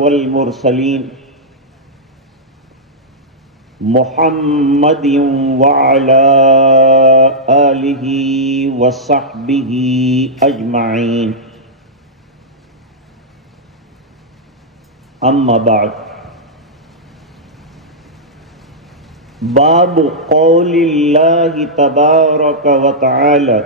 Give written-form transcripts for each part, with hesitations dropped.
والمرسلين محمد وعلى آله وصحبه أجمعين أما بعد باب قول الله تبارك وتعالى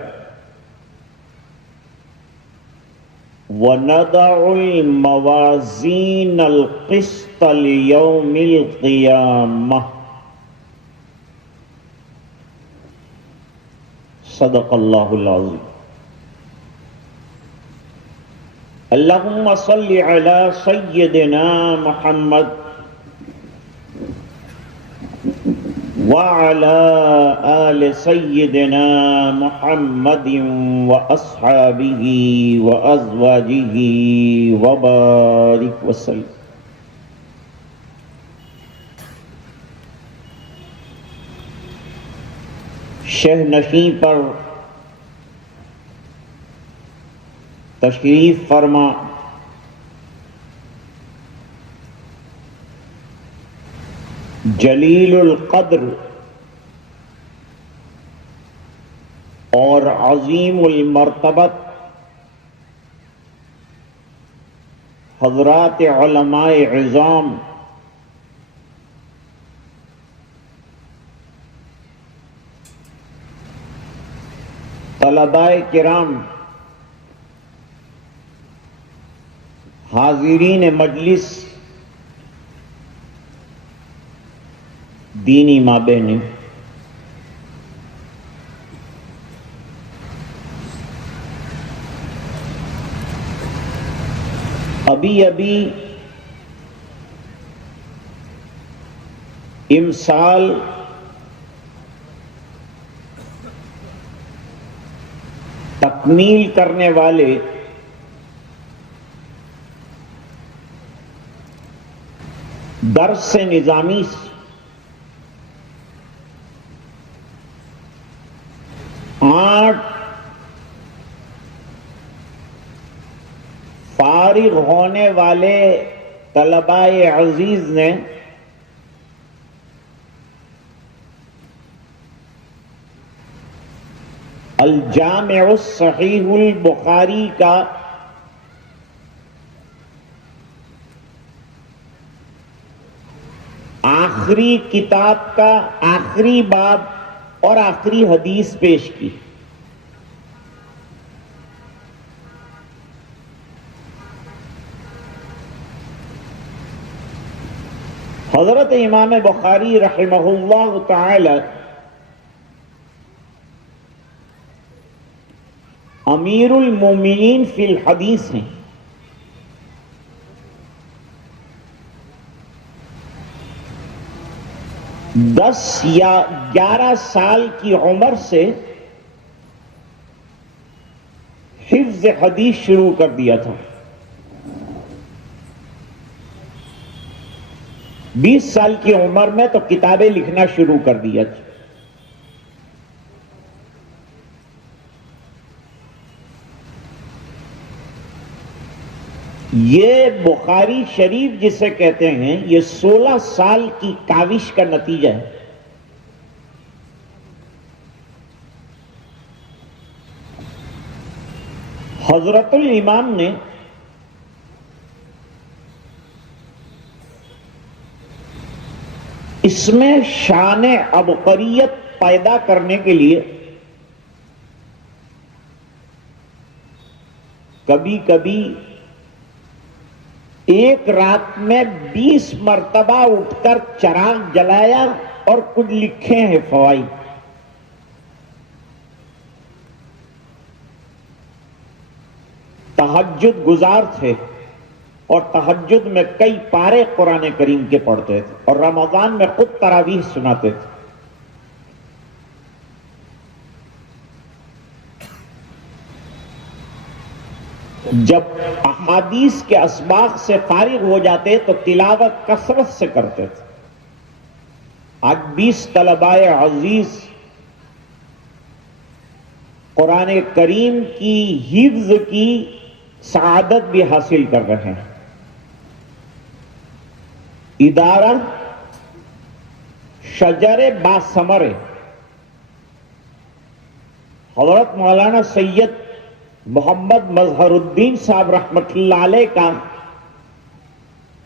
وَنَضَعُ الْمَوَازِينَ الْقِسْطَ لِيَوْمِ الْقِيَامَةِ صدق اللہ العظیم. اللہم صل علی سیدنا محمد وعلى آل سيدنا محمد وأصحابه وأزواجه وبارك وسلم. شہ نشین پر تشریف فرما جلیل القدر اور عظیم المرتبت حضرات علماء عظام طلباء کرام حاضرین مجلس دینی ماں بہنیں، ابھی امسال تکمیل کرنے والے درس نظامی 8 فارغ ہونے والے طلباء عزیز نے الجامع الصحیح البخاری کا آخری کتاب کا آخری باب اور آخری حدیث پیش کی. حضرت امام بخاری رحمہ اللہ تعالی امیر المومنین فی الحدیث ہیں. دس یا 11 سال کی عمر سے حفظ حدیث شروع کر دیا تھا. 20 سال کی عمر میں تو کتابیں لکھنا شروع کر دیا تھا. یہ بخاری شریف جسے کہتے ہیں یہ 16 سال کی کاوش کا نتیجہ ہے. حضرت الامام نے اس میں شان عبقریت پیدا کرنے کے لیے کبھی کبھی ایک رات میں 20 مرتبہ اٹھ کر چراغ جلایا اور کچھ لکھے ہیں فوائد. تہجد گزار تھے اور تہجد میں کئی پارے قرآن کریم کے پڑھتے تھے اور رمضان میں خود تراویح سناتے تھے. جب احادیث کے اسباق سے فارغ ہو جاتے تو تلاوت کثرت سے کرتے تھے. آج 20 طلباء عزیز قرآن کریم کی حفظ کی سعادت بھی حاصل کر رہے ہیں. ادارہ شجر باسمر، حضرت مولانا سید محمد مظہر الدین صاحب رحمۃ اللہ علیہ کا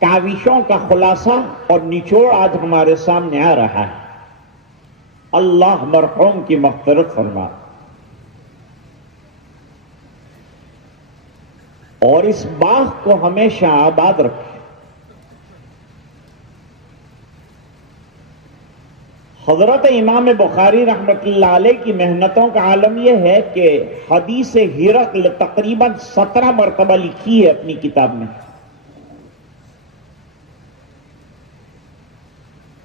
کاوشوں کا خلاصہ اور نچوڑ آج ہمارے سامنے آ رہا ہے۔ اللہ مرحوم کی مغفرت فرما اور اس باغ کو ہمیشہ آباد رکھے۔ حضرت امام بخاری رحمۃ اللہ علیہ کی محنتوں کا عالم یہ ہے کہ حدیث ہرقل تقریباً 17 مرتبہ لکھی ہے اپنی کتاب میں۔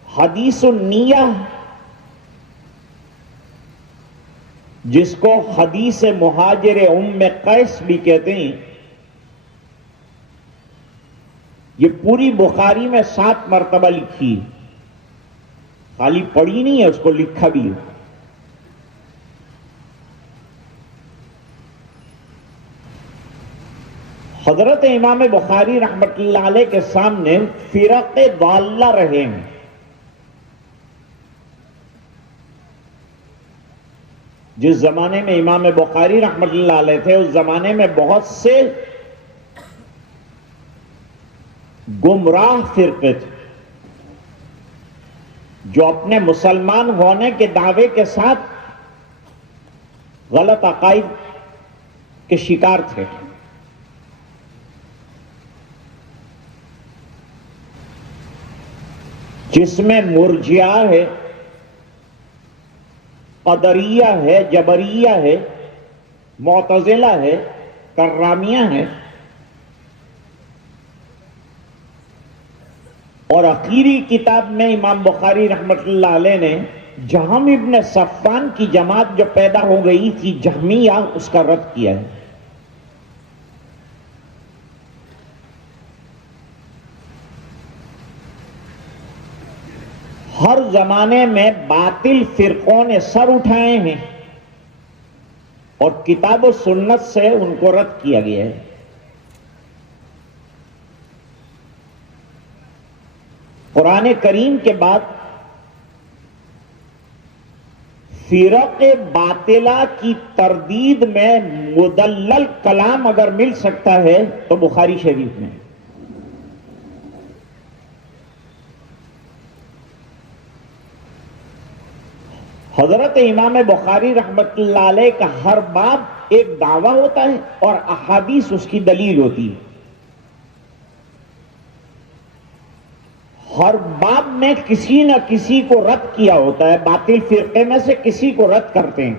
حدیث النیہ، جس کو حدیث مہاجر ام قیس بھی کہتے ہیں، یہ پوری بخاری میں 7 مرتبہ لکھی ہے، خالی پڑھی نہیں ہے، اس کو لکھا بھی ہے۔ حضرت امام بخاری رحمۃ اللہ علیہ کے سامنے فرق ضالہ رہے ہیں۔ جس زمانے میں امام بخاری رحمۃ اللہ علیہ تھے، اس زمانے میں بہت سے گمراہ فرقے تھے جو اپنے مسلمان ہونے کے دعوے کے ساتھ غلط عقائد کے شکار تھے۔ جس میں مرجئہ ہے، قدریہ ہے، جبریہ ہے، معتزلہ ہے، کرامیہ ہے، اور آخری کتاب میں امام بخاری رحمۃ اللہ علیہ نے جہم ابن صفان کی جماعت جو پیدا ہو گئی تھی جہمیہ، اس کا رد کیا ہے۔ ہر زمانے میں باطل فرقوں نے سر اٹھائے ہیں اور کتاب و سنت سے ان کو رد کیا گیا ہے۔ قرآن کریم کے بعد فرق باطلہ کی تردید میں مدلل کلام اگر مل سکتا ہے تو بخاری شریف میں۔ حضرت امام بخاری رحمۃ اللہ علیہ کا ہر باب ایک دعویٰ ہوتا ہے اور احادیث اس کی دلیل ہوتی ہے۔ ہر باب میں کسی نہ کسی کو رد کیا ہوتا ہے، باطل فرقے میں سے کسی کو رد کرتے ہیں۔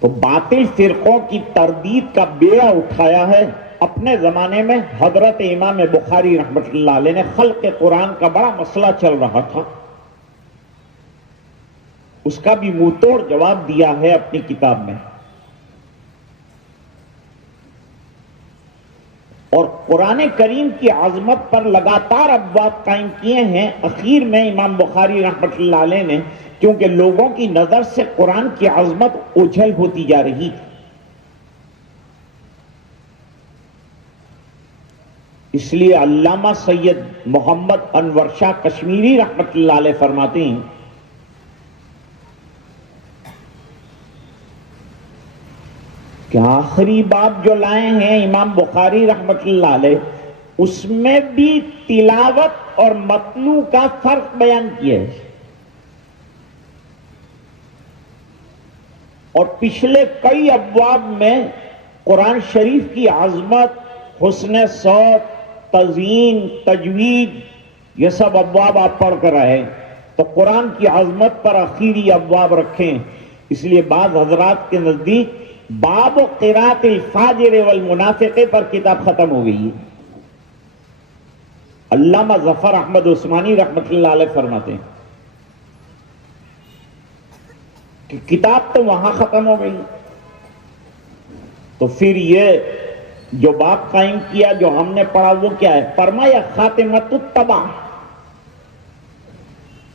تو باطل فرقوں کی تردید کا بیڑا اٹھایا ہے اپنے زمانے میں حضرت امام بخاری رحمۃ اللہ علیہ نے۔ خلق قرآن کا بڑا مسئلہ چل رہا تھا، اس کا بھی منہ توڑ جواب دیا ہے اپنی کتاب میں۔ اور قرآن کریم کی عظمت پر لگاتار ابواب قائم کیے ہیں۔ اخیر میں امام بخاری رحمۃ اللہ علیہ نے، کیونکہ لوگوں کی نظر سے قرآن کی عظمت اوجھل ہوتی جا رہی تھی، اس لیے علامہ سید محمد انور شاہ کشمیری رحمۃ اللہ علیہ فرماتے ہیں کہ آخری باب جو لائے ہیں امام بخاری رحمۃ اللہ علیہ، اس میں بھی تلاوت اور متلو کا فرق بیان کیا ہے، اور پچھلے کئی ابواب میں قرآن شریف کی عظمت، حسن صوت، تزیین، تجوید، یہ سب ابواب آپ پڑھ کر آئے، تو قرآن کی عظمت پر آخری ابواب رکھیں۔ اس لیے بعض حضرات کے نزدیک باب قراءت الفاجر والمنافق پر کتاب ختم ہو گئی ہے۔ علامہ ظفر احمد عثمانی رحمۃ اللہ علیہ فرماتے ہیں کہ کتاب تو وہاں ختم ہو گئی، تو پھر یہ جو باب قائم کیا جو ہم نے پڑھا وہ کیا ہے؟ فرمایا خاتمۃ الطبع،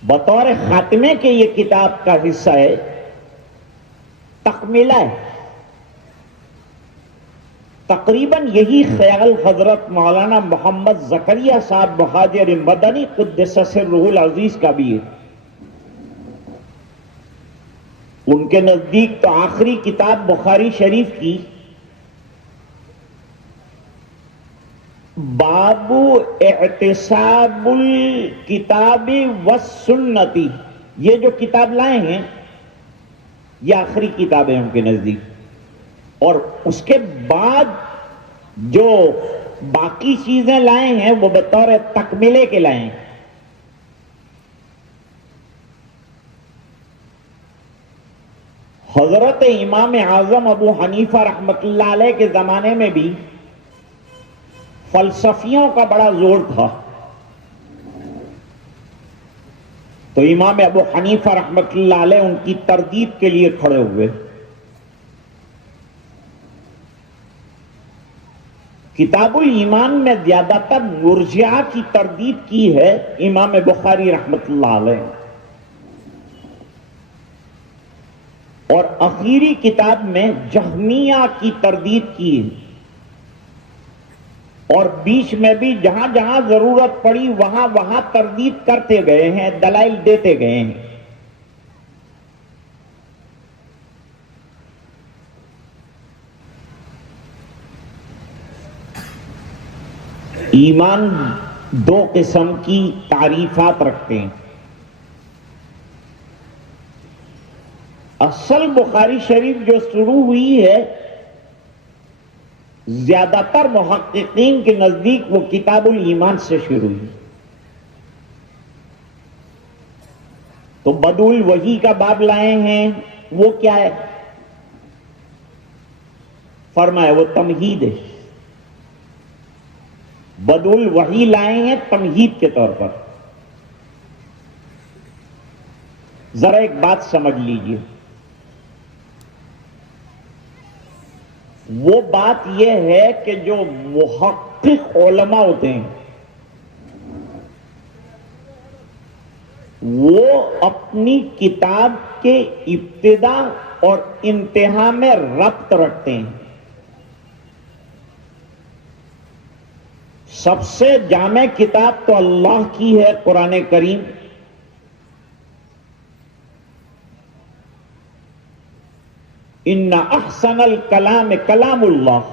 بطور خاتمے کے یہ کتاب کا حصہ ہے، تکملہ ہے۔ تقریباً یہی خیال حضرت مولانا محمد زکریا صاحب مہاجر مدنی قدس سرہ العزیز کا بھی ہے. ان کے نزدیک تو آخری کتاب بخاری شریف کی باب اعتصاب الکتاب والسنتی، یہ جو کتاب لائے ہیں یہ آخری کتاب ہے ان کے نزدیک. اور اس کے بعد جو باقی چیزیں لائے ہیں وہ بطور تکملے کے لائے ہیں. حضرت امام اعظم ابو حنیفہ رحمت اللہ علیہ کے زمانے میں بھی فلسفیوں کا بڑا زور تھا، تو امام ابو حنیفہ رحمت اللہ علیہ ان کی تردید کے لیے کھڑے ہوئے. کتاب الایمان میں زیادہ تر مرجعہ کی تردید کی ہے امام بخاری رحمت اللہ علیہ، اور اخیری کتاب میں جہمیہ کی تردید کی ہے. اور بیچ میں بھی جہاں جہاں ضرورت پڑی وہاں وہاں تردید کرتے گئے ہیں، دلائل دیتے گئے ہیں. ایمان دو قسم کی تعریفات رکھتے ہیں. اصل بخاری شریف جو شروع ہوئی ہے زیادہ تر محققین کے نزدیک وہ کتاب الایمان سے شروع ہوئی. تو بدء الوحی کا باب لائے ہیں، وہ کیا ہے؟ فرمایا وہ تمہید ہے. بدء الوحی لائے ہیں تمہید کے طور پر. ذرا ایک بات سمجھ لیجئے، وہ بات یہ ہے کہ جو محقق علماء ہوتے ہیں وہ اپنی کتاب کے ابتدا اور انتہا میں ربط رکھتے ہیں. سب سے جامع کتاب تو اللہ کی ہے قرآن کریم. ان احسن الکلام کلام اللہ،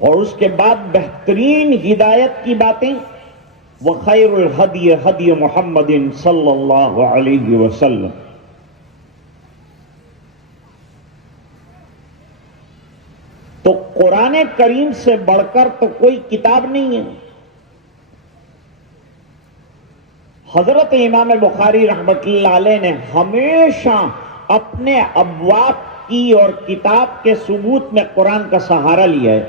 اور اس کے بعد بہترین ہدایت کی باتیں وخیر الہدی ہدی محمد صلی اللہ علیہ وسلم. تو قرآن کریم سے بڑھ کر تو کوئی کتاب نہیں ہے. حضرت امام بخاری رحمت اللہ علیہ نے ہمیشہ اپنے ابواب کی اور کتاب کے ثبوت میں قرآن کا سہارا لیا ہے.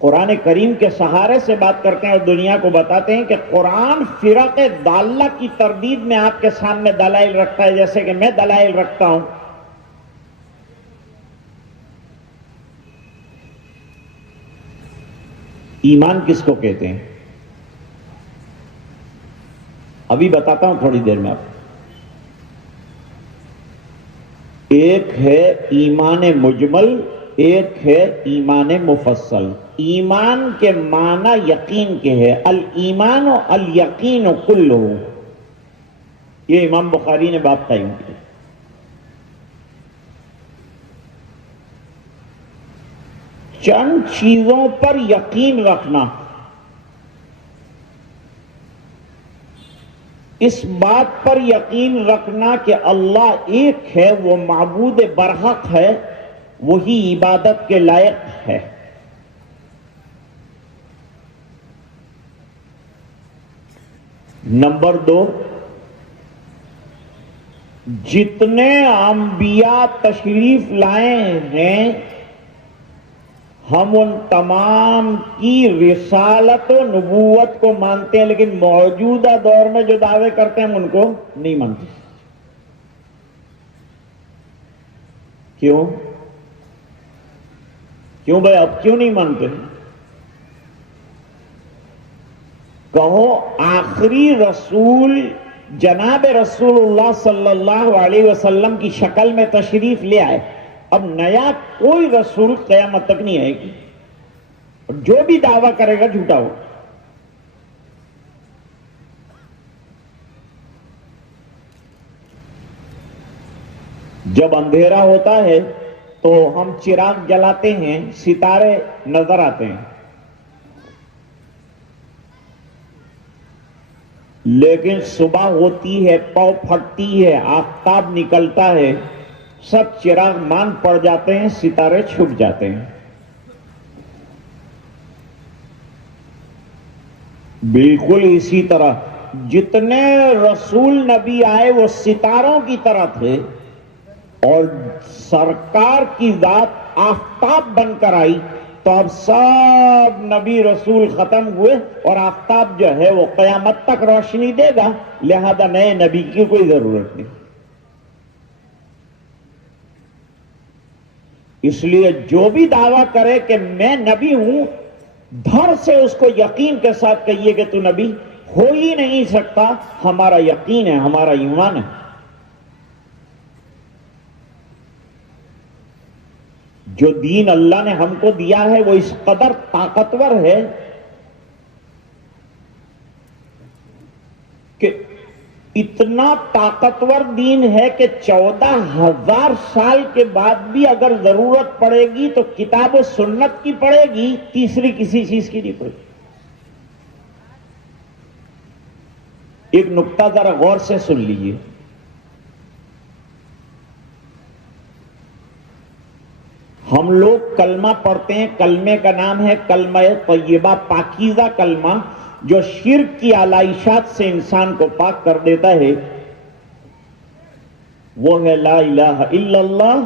قرآن کریم کے سہارے سے بات کرتے ہیں اور دنیا کو بتاتے ہیں کہ قرآن فرق ضالہ کی تردید میں آپ کے سامنے دلائل رکھتا ہے، جیسے کہ میں دلائل رکھتا ہوں. ایمان کس کو کہتے ہیں؟ ابھی بتاتا ہوں تھوڑی دیر میں آپ. ایک ہے ایمان مجمل، ایک ہے ایمان مفصل. ایمان کے معنی یقین کے ہے، الایمان و الیقین کلہ، یہ امام بخاری نے بات قائم کی. چند چیزوں پر یقین رکھنا، اس بات پر یقین رکھنا کہ اللہ ایک ہے، وہ معبود برحق ہے، وہی عبادت کے لائق ہے. نمبر 2، جتنے انبیاء تشریف لائے ہیں ہم ان تمام کی رسالت و نبوت کو مانتے ہیں، لیکن موجودہ دور میں جو دعوے کرتے ہیں ہم ان کو نہیں مانتے. کیوں بھائی اب کیوں نہیں مانتے؟ کہو آخری رسول جناب رسول اللہ صلی اللہ علیہ وسلم کی شکل میں تشریف لے آئے. اب نیا کوئی رسول قیامت تک نہیں آئے گی. جو بھی دعویٰ کرے گا جھوٹا ہو. جب اندھیرا ہوتا ہے تو ہم چراغ جلاتے ہیں, ستارے نظر آتے ہیں, لیکن صبح ہوتی ہے, پاؤں پھٹتی ہے, آفتاب نکلتا ہے, سب چراغ مان پڑ جاتے ہیں, ستارے چھپ جاتے ہیں. بالکل اسی طرح جتنے رسول نبی آئے وہ ستاروں کی طرح تھے, اور سرکار کی ذات آفتاب بن کر آئی تو اب سب نبی رسول ختم ہوئے, اور آفتاب جو ہے وہ قیامت تک روشنی دے گا, لہذا نئے نبی کی کوئی ضرورت نہیں. اس لیے جو بھی دعویٰ کرے کہ میں نبی ہوں, دھڑ سے اس کو یقین کے ساتھ کہیے کہ تو نبی ہو ہی نہیں سکتا. ہمارا یقین ہے, ہمارا ایمان ہے. جو دین اللہ نے ہم کو دیا ہے وہ اس قدر طاقتور ہے کہ اتنا طاقتور دین ہے کہ 14,000 سال کے بعد بھی اگر ضرورت پڑے گی تو کتاب و سنت کی پڑے گی, تیسری کسی چیز کی نہیں پڑے گی. ایک نقطہ ذرا غور سے سن لیجیے. ہم لوگ کلمہ پڑھتے ہیں, کلمے کا نام ہے کلمہ طیبہ, پاکیزہ کلمہ جو شرک کی علائشات سے انسان کو پاک کر دیتا ہے. وہ ہے لا الہ الا اللہ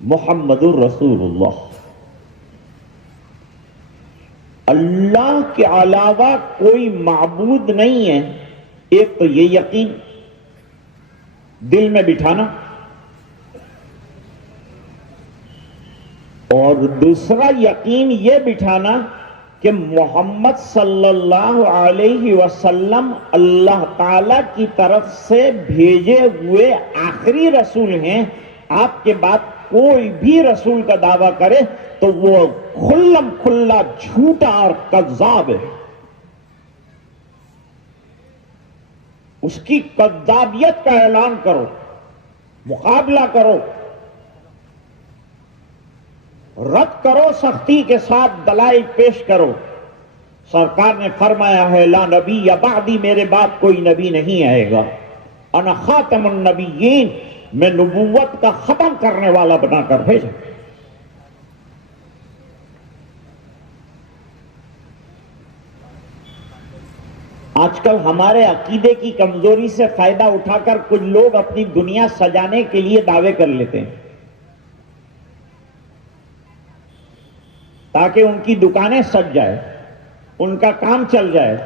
محمد الرسول اللہ. اللہ کے علاوہ کوئی معبود نہیں ہے. ایک تو یہ یقین دل میں بٹھانا, اور دوسرا یقین یہ بٹھانا کہ محمد صلی اللہ علیہ وسلم اللہ تعالی کی طرف سے بھیجے ہوئے آخری رسول ہیں. آپ کے بعد کوئی بھی رسول کا دعویٰ کرے تو وہ کھلم کھلا جھوٹا اور کذاب ہے. اس کی کذابیت کا اعلان کرو, مقابلہ کرو, رد کرو, سختی کے ساتھ دلائل پیش کرو. سرکار نے فرمایا ہے لا نبی بعدی, میرے بعد کوئی نبی نہیں آئے گا. انا خاتم النبیین, میں نبوت کا ختم کرنے والا بنا کر بھیجا. آج کل ہمارے عقیدے کی کمزوری سے فائدہ اٹھا کر کچھ لوگ اپنی دنیا سجانے کے لیے دعوے کر لیتے ہیں تاکہ ان کی دکانیں سج جائے, ان کا کام چل جائے.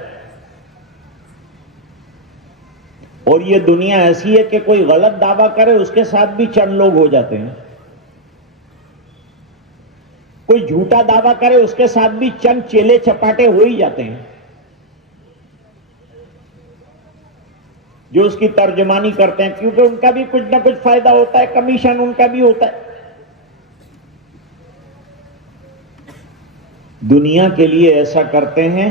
اور یہ دنیا ایسی ہے کہ کوئی غلط دعویٰ کرے اس کے ساتھ بھی چند لوگ ہو جاتے ہیں, کوئی جھوٹا دعویٰ کرے اس کے ساتھ بھی چند چیلے چپاٹے ہو ہی جاتے ہیں جو اس کی ترجمانی کرتے ہیں, کیونکہ ان کا بھی کچھ نہ کچھ فائدہ ہوتا ہے, کمیشن ان کا بھی ہوتا ہے. دنیا کے لیے ایسا کرتے ہیں,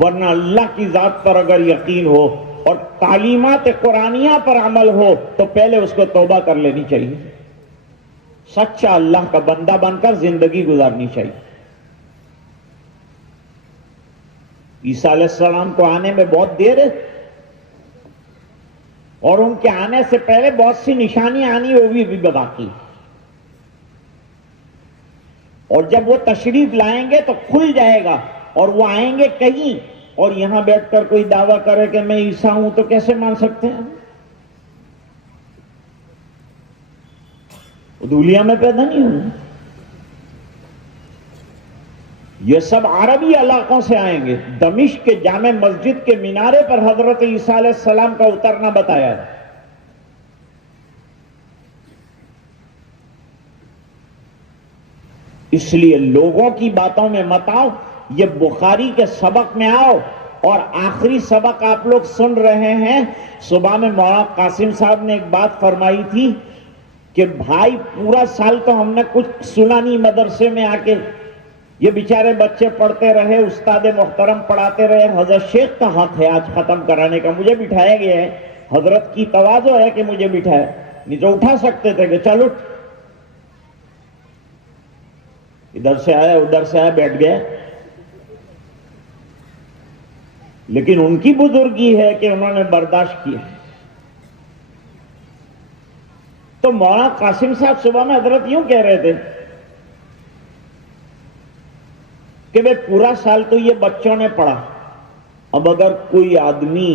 ورنہ اللہ کی ذات پر اگر یقین ہو اور تعلیمات قرآنیہ پر عمل ہو تو پہلے اس کو توبہ کر لینی چاہیے, سچا اللہ کا بندہ بن کر زندگی گزارنی چاہیے. عیسیٰ علیہ السلام کو آنے میں بہت دیر ہے, اور ان کے آنے سے پہلے بہت سی نشانیاں آنی وہ بھی باقی. اور جب وہ تشریف لائیں گے تو کھل جائے گا, اور وہ آئیں گے کہیں اور یہاں بیٹھ کر کوئی دعویٰ کرے کہ میں عیسیٰ ہوں تو کیسے مان سکتے ہیں؟ دولیا میں پیدا نہیں ہونا. یہ سب عربی علاقوں سے آئیں گے. دمشق کے جامع مسجد کے مینارے پر حضرت عیسیٰ علیہ السلام کا اترنا بتایا ہے. اس لیے لوگوں کی باتوں میں مت آؤ, یہ بخاری کے سبق میں آؤ اور آخری سبق آپ لوگ سن رہے ہیں. صبح میں مولانا قاسم صاحب نے ایک بات فرمائی تھی کہ بھائی پورا سال تو ہم نے کچھ سنا نہیں مدرسے میں آ کے, یہ بیچارے بچے پڑھتے رہے, استاد محترم پڑھاتے رہے, حضرت شیخ کا حق ہے آج ختم کرانے کا. مجھے بٹھایا گیا ہے, حضرت کی تواضع ہے کہ مجھے بٹھایا, نہیں تو اٹھا سکتے تھے کہ چل اٹھ, ادھر سے آیا ادھر سے آیا بیٹھ گیا. لیکن ان کی بزرگی ہے کہ انہوں نے برداشت کیا. تو مولانا قاسم صاحب صبح میں حضرت یوں کہہ رہے تھے کہ بھئی پورا سال تو یہ بچوں نے پڑھا, اب اگر کوئی آدمی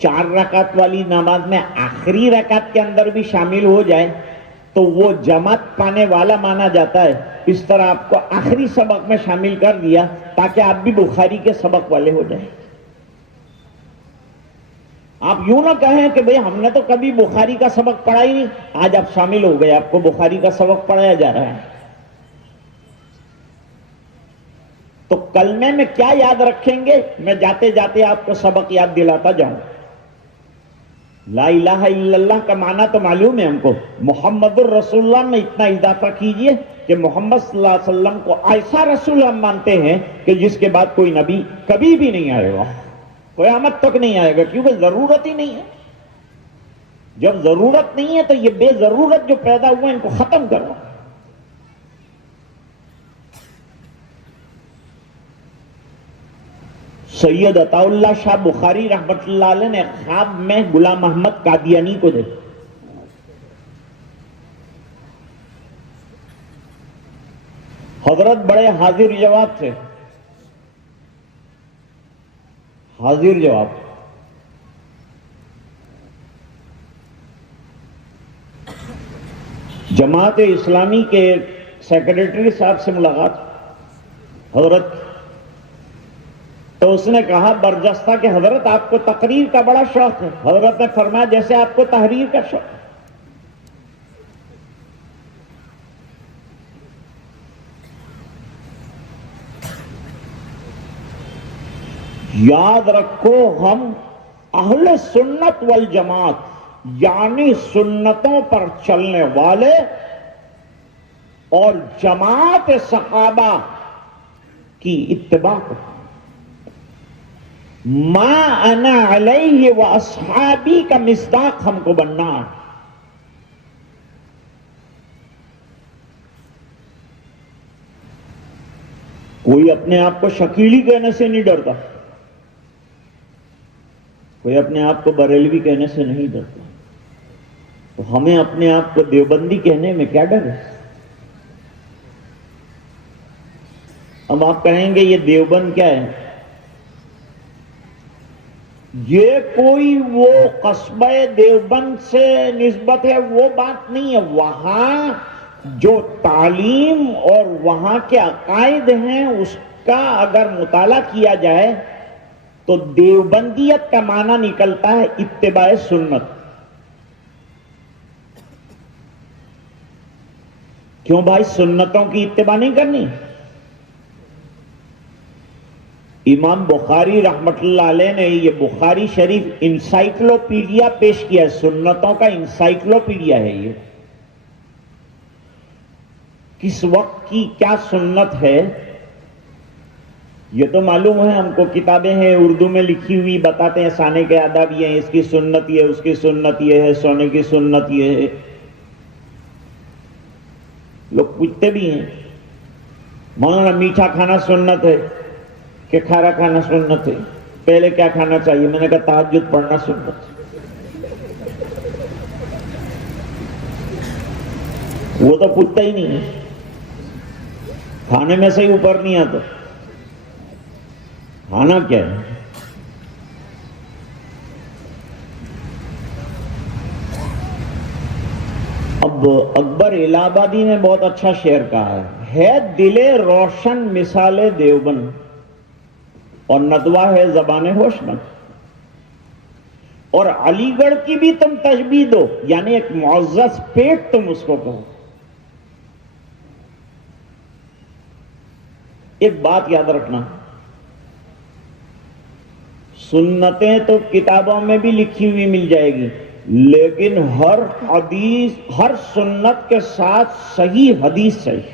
4 رکعت والی نماز میں آخری رکعت کے اندر بھی شامل ہو جائے تو وہ جماعت پانے والا مانا جاتا ہے. اس طرح آپ کو آخری سبق میں شامل کر دیا تاکہ آپ بھی بخاری کے سبق والے ہو جائیں. آپ یوں نہ کہیں کہ بھئی ہم نے تو کبھی بخاری کا سبق پڑھا ہی نہیں, آج آپ شامل ہو گئے, آپ کو بخاری کا سبق پڑھایا جا رہا ہے. تو کلمے میں کیا یاد رکھیں گے, میں جاتے جاتے آپ کو سبق یاد دلاتا جاؤں. لا الہ الا اللہ کا معنی تو معلوم ہے ہم کو, محمد الرسول اللہ میں اتنا اضافہ کیجئے کہ محمد صلی اللہ علیہ وسلم کو ایسا رسول ہم مانتے ہیں کہ جس کے بعد کوئی نبی کبھی بھی نہیں آئے گا, قیامت تک نہیں آئے گا, کیونکہ ضرورت ہی نہیں ہے. جب ضرورت نہیں ہے تو یہ بے ضرورت جو پیدا ہوئے ان کو ختم کرو. سید عطا اللہ شاہ بخاری رحمت اللہ علیہ نے خواب میں غلام محمد قادیانی کو دیکھا. حضرت بڑے حاضر جواب تھے, حاضر جواب. جماعت اسلامی کے سیکریٹری صاحب سے ملاقات حضرت, تو اس نے کہا برجستہ کہ حضرت آپ کو تقریر کا بڑا شوق ہے. حضرت نے فرمایا جیسے آپ کو تحریر کا شوق ہے. یاد رکھو ہم اہل سنت والجماعت یعنی سنتوں پر چلنے والے اور جماعت صحابہ کی اتباع کو, ما انا علیہ و اصحابی کا مصداق ہم کو بننا. کوئی اپنے آپ کو شکیلی کہنے سے نہیں ڈرتا, کوئی اپنے آپ کو بریلوی کہنے سے نہیں ڈرتا, تو ہمیں اپنے آپ کو دیوبندی کہنے میں کیا ڈر ہے. اب آپ کہیں گے یہ دیوبند کیا ہے, یہ کوئی وہ قصبہ دیوبند سے نسبت ہے وہ بات نہیں ہے. وہاں جو تعلیم اور وہاں کے عقائد ہیں اس کا اگر مطالعہ کیا جائے تو دیوبندیت کا معنی نکلتا ہے اتباع سنت. کیوں بھائی سنتوں کی اتباع نہیں کرنی؟ امام بخاری رحمت اللہ علیہ نے یہ بخاری شریف انسائکلوپیڈیا پیش کیا ہے, سنتوں کا انسائکلوپیڈیا ہے. یہ کس وقت کی کیا سنت ہے یہ تو معلوم ہے ہم کو, کتابیں ہیں اردو میں لکھی ہوئی بتاتے ہیں سانے کے آداب یہ ہیں, اس کی سنت یہ ہے, اس کی سنت یہ ہے, سونے کی سنت یہ ہے. لوگ پوچھتے بھی ہیں مولانا میٹھا کھانا سنت ہے کہ کھارا کھانا سنت ہے, پہلے کیا کھانا چاہیے؟ میں نے کہا تہجد پڑھنا سنت ہے. وہ تو پوچھتا ہی نہیں ہے, کھانے میں سے ہی اوپر نہیں آتا. کھانا کیا ہے؟ اب اکبر الہ آبادی نے بہت اچھا شعر کہا ہے دل روشن مثال دیوبند اور ندوہ ہے زبان ہوشمند. اور علی گڑھ کی بھی تم تشبیہ دو, یعنی ایک معزز پیٹ تم اس کو کہو. ایک بات یاد رکھنا, سنتیں تو کتابوں میں بھی لکھی ہوئی مل جائے گی، لیکن ہر حدیث، ہر سنت کے ساتھ صحیح حدیث صحیح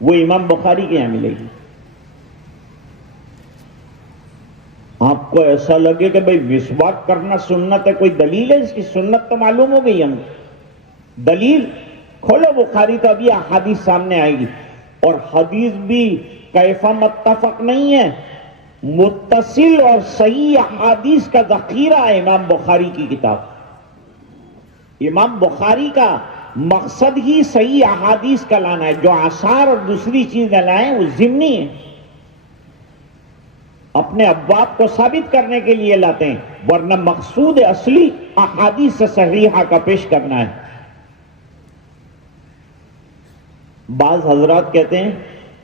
وہ امام بخاری کے یہاں ملے گی۔ آپ کو ایسا لگے کہ بھئی مسواک کرنا سنت ہے، کوئی دلیل ہے اس کی؟ سنت تو معلوم ہو گئی ہم، دلیل کھولو بخاری تو ابھی احادیث سامنے آئے گی، اور حدیث بھی کیفا متفق نہیں ہے، متصل اور صحیح احادیث کا ذخیرہ ہے امام بخاری کی کتاب۔ امام بخاری کا مقصد ہی صحیح احادیث کا لانا ہے، جو آثار اور دوسری چیزیں لائیں وہ ضمنی ہے، اپنے ابواب کو ثابت کرنے کے لیے لاتے ہیں، ورنہ مقصود اصلی احادیث صحیحہ کا پیش کرنا ہے۔ بعض حضرات کہتے ہیں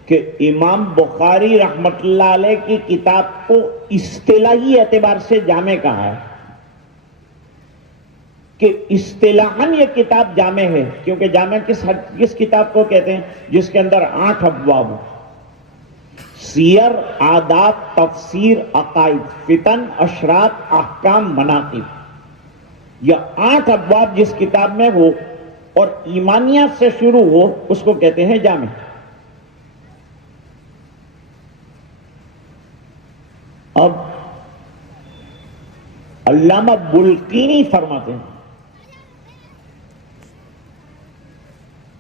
کہ امام بخاری رحمت اللہ علیہ کی کتاب کو اصطلاحی اعتبار سے جامع کہا ہے، کہ اصطلاحاً یہ کتاب جامع ہے، کیونکہ جامع کس کتاب کو کہتے ہیں؟ جس کے اندر 8 ابواب، سیر، آداب، تفسیر، عقائد، فتن، اشراط، احکام، مناقب، یہ 8 ابواب جس کتاب میں ہو اور ایمانیات سے شروع ہو اس کو کہتے ہیں جامع۔ اب علامہ بلقینی فرماتے ہیں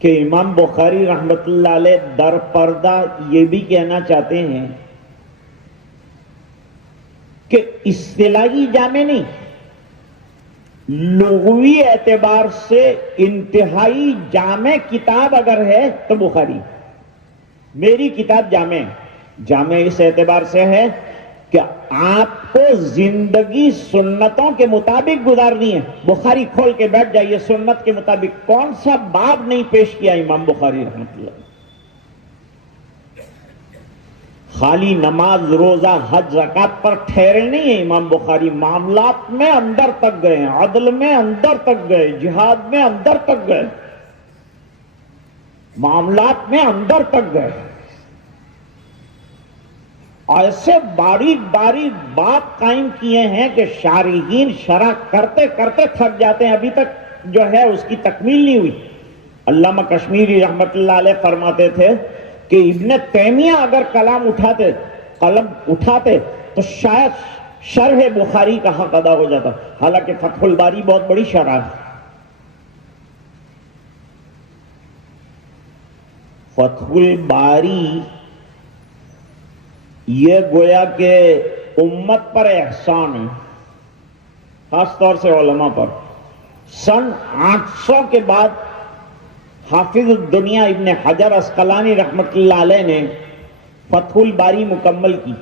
کہ امام بخاری رحمت اللہ علیہ در پردہ یہ بھی کہنا چاہتے ہیں کہ اصطلاحی جامع نہیں، لغوی اعتبار سے انتہائی جامع کتاب اگر ہے تو بخاری۔ میری کتاب جامع ہے، جامع اس اعتبار سے ہے کہ آپ کو زندگی سنتوں کے مطابق گزارنی ہے۔ بخاری کھول کے بیٹھ جائیے، سنت کے مطابق کون سا باب نہیں پیش کیا امام بخاری رحمۃ اللہ۔ خالی نماز، روزہ، حج، زکات پر ٹھہرے نہیں ہیں امام بخاری، معاملات میں اندر تک گئے، عدل میں اندر تک گئے، جہاد میں اندر تک گئے، معاملات میں اندر تک گئے۔ ایسے باریک باریک بات قائم کیے ہیں کہ شارحین شرح کرتے کرتے تھک جاتے ہیں، ابھی تک جو ہے اس کی تکمیل نہیں ہوئی۔ علامہ کشمیری رحمت اللہ علیہ فرماتے تھے کہ ابن تیمیہ اگر قلم اٹھاتے تو شاید شرح بخاری کا حق ادا ہو جاتا، حالانکہ فتح الباری بہت بڑی شرح ہے۔ فتح الباری یہ گویا کہ امت پر احسان ہے، خاص طور سے علماء پر۔ سن 800 کے بعد حافظ الدنیا ابن حجر عسقلانی رحمت اللہ علیہ نے فتح الباری مکمل کی۔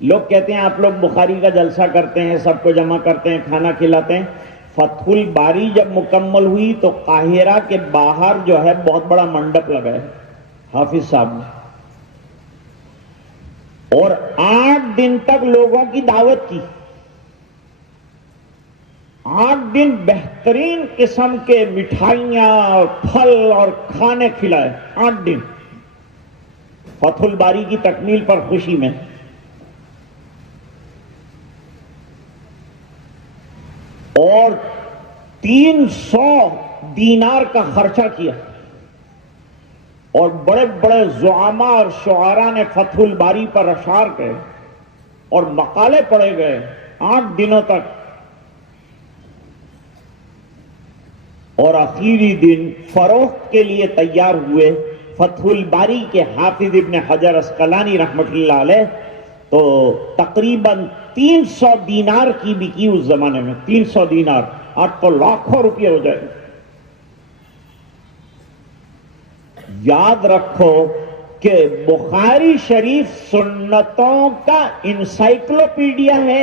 لوگ کہتے ہیں آپ لوگ بخاری کا جلسہ کرتے ہیں، سب کو جمع کرتے ہیں، کھانا کھلاتے ہیں۔ فتح الباری جب مکمل ہوئی تو قاہرہ کے باہر جو ہے بہت بڑا منڈپ لگا ہے حافظ صاحب نے، اور 8 دن تک لوگوں کی دعوت کی، 8 دن بہترین قسم کے مٹھائیاں اور پھل اور کھانے کھلائے، 8 دن فتح الباری کی تکمیل پر خوشی میں۔ اور 300 دینار کا خرچہ کیا، اور بڑے بڑے زعماء اور شعراء نے فتح الباری پر اشعار کہے اور مقالے پڑھے گئے 8 دنوں تک، اور آخری دن فروخت کے لیے تیار ہوئے فتح الباری کے حافظ ابن حجر عسقلانی رحمت اللہ علیہ، تو تقریباً 300 دینار کی بکی اس زمانے میں، 300 دینار، آج تو لاکھوں روپے ہو جائے۔ یاد رکھو کہ بخاری شریف سنتوں کا انسائکلوپیڈیا ہے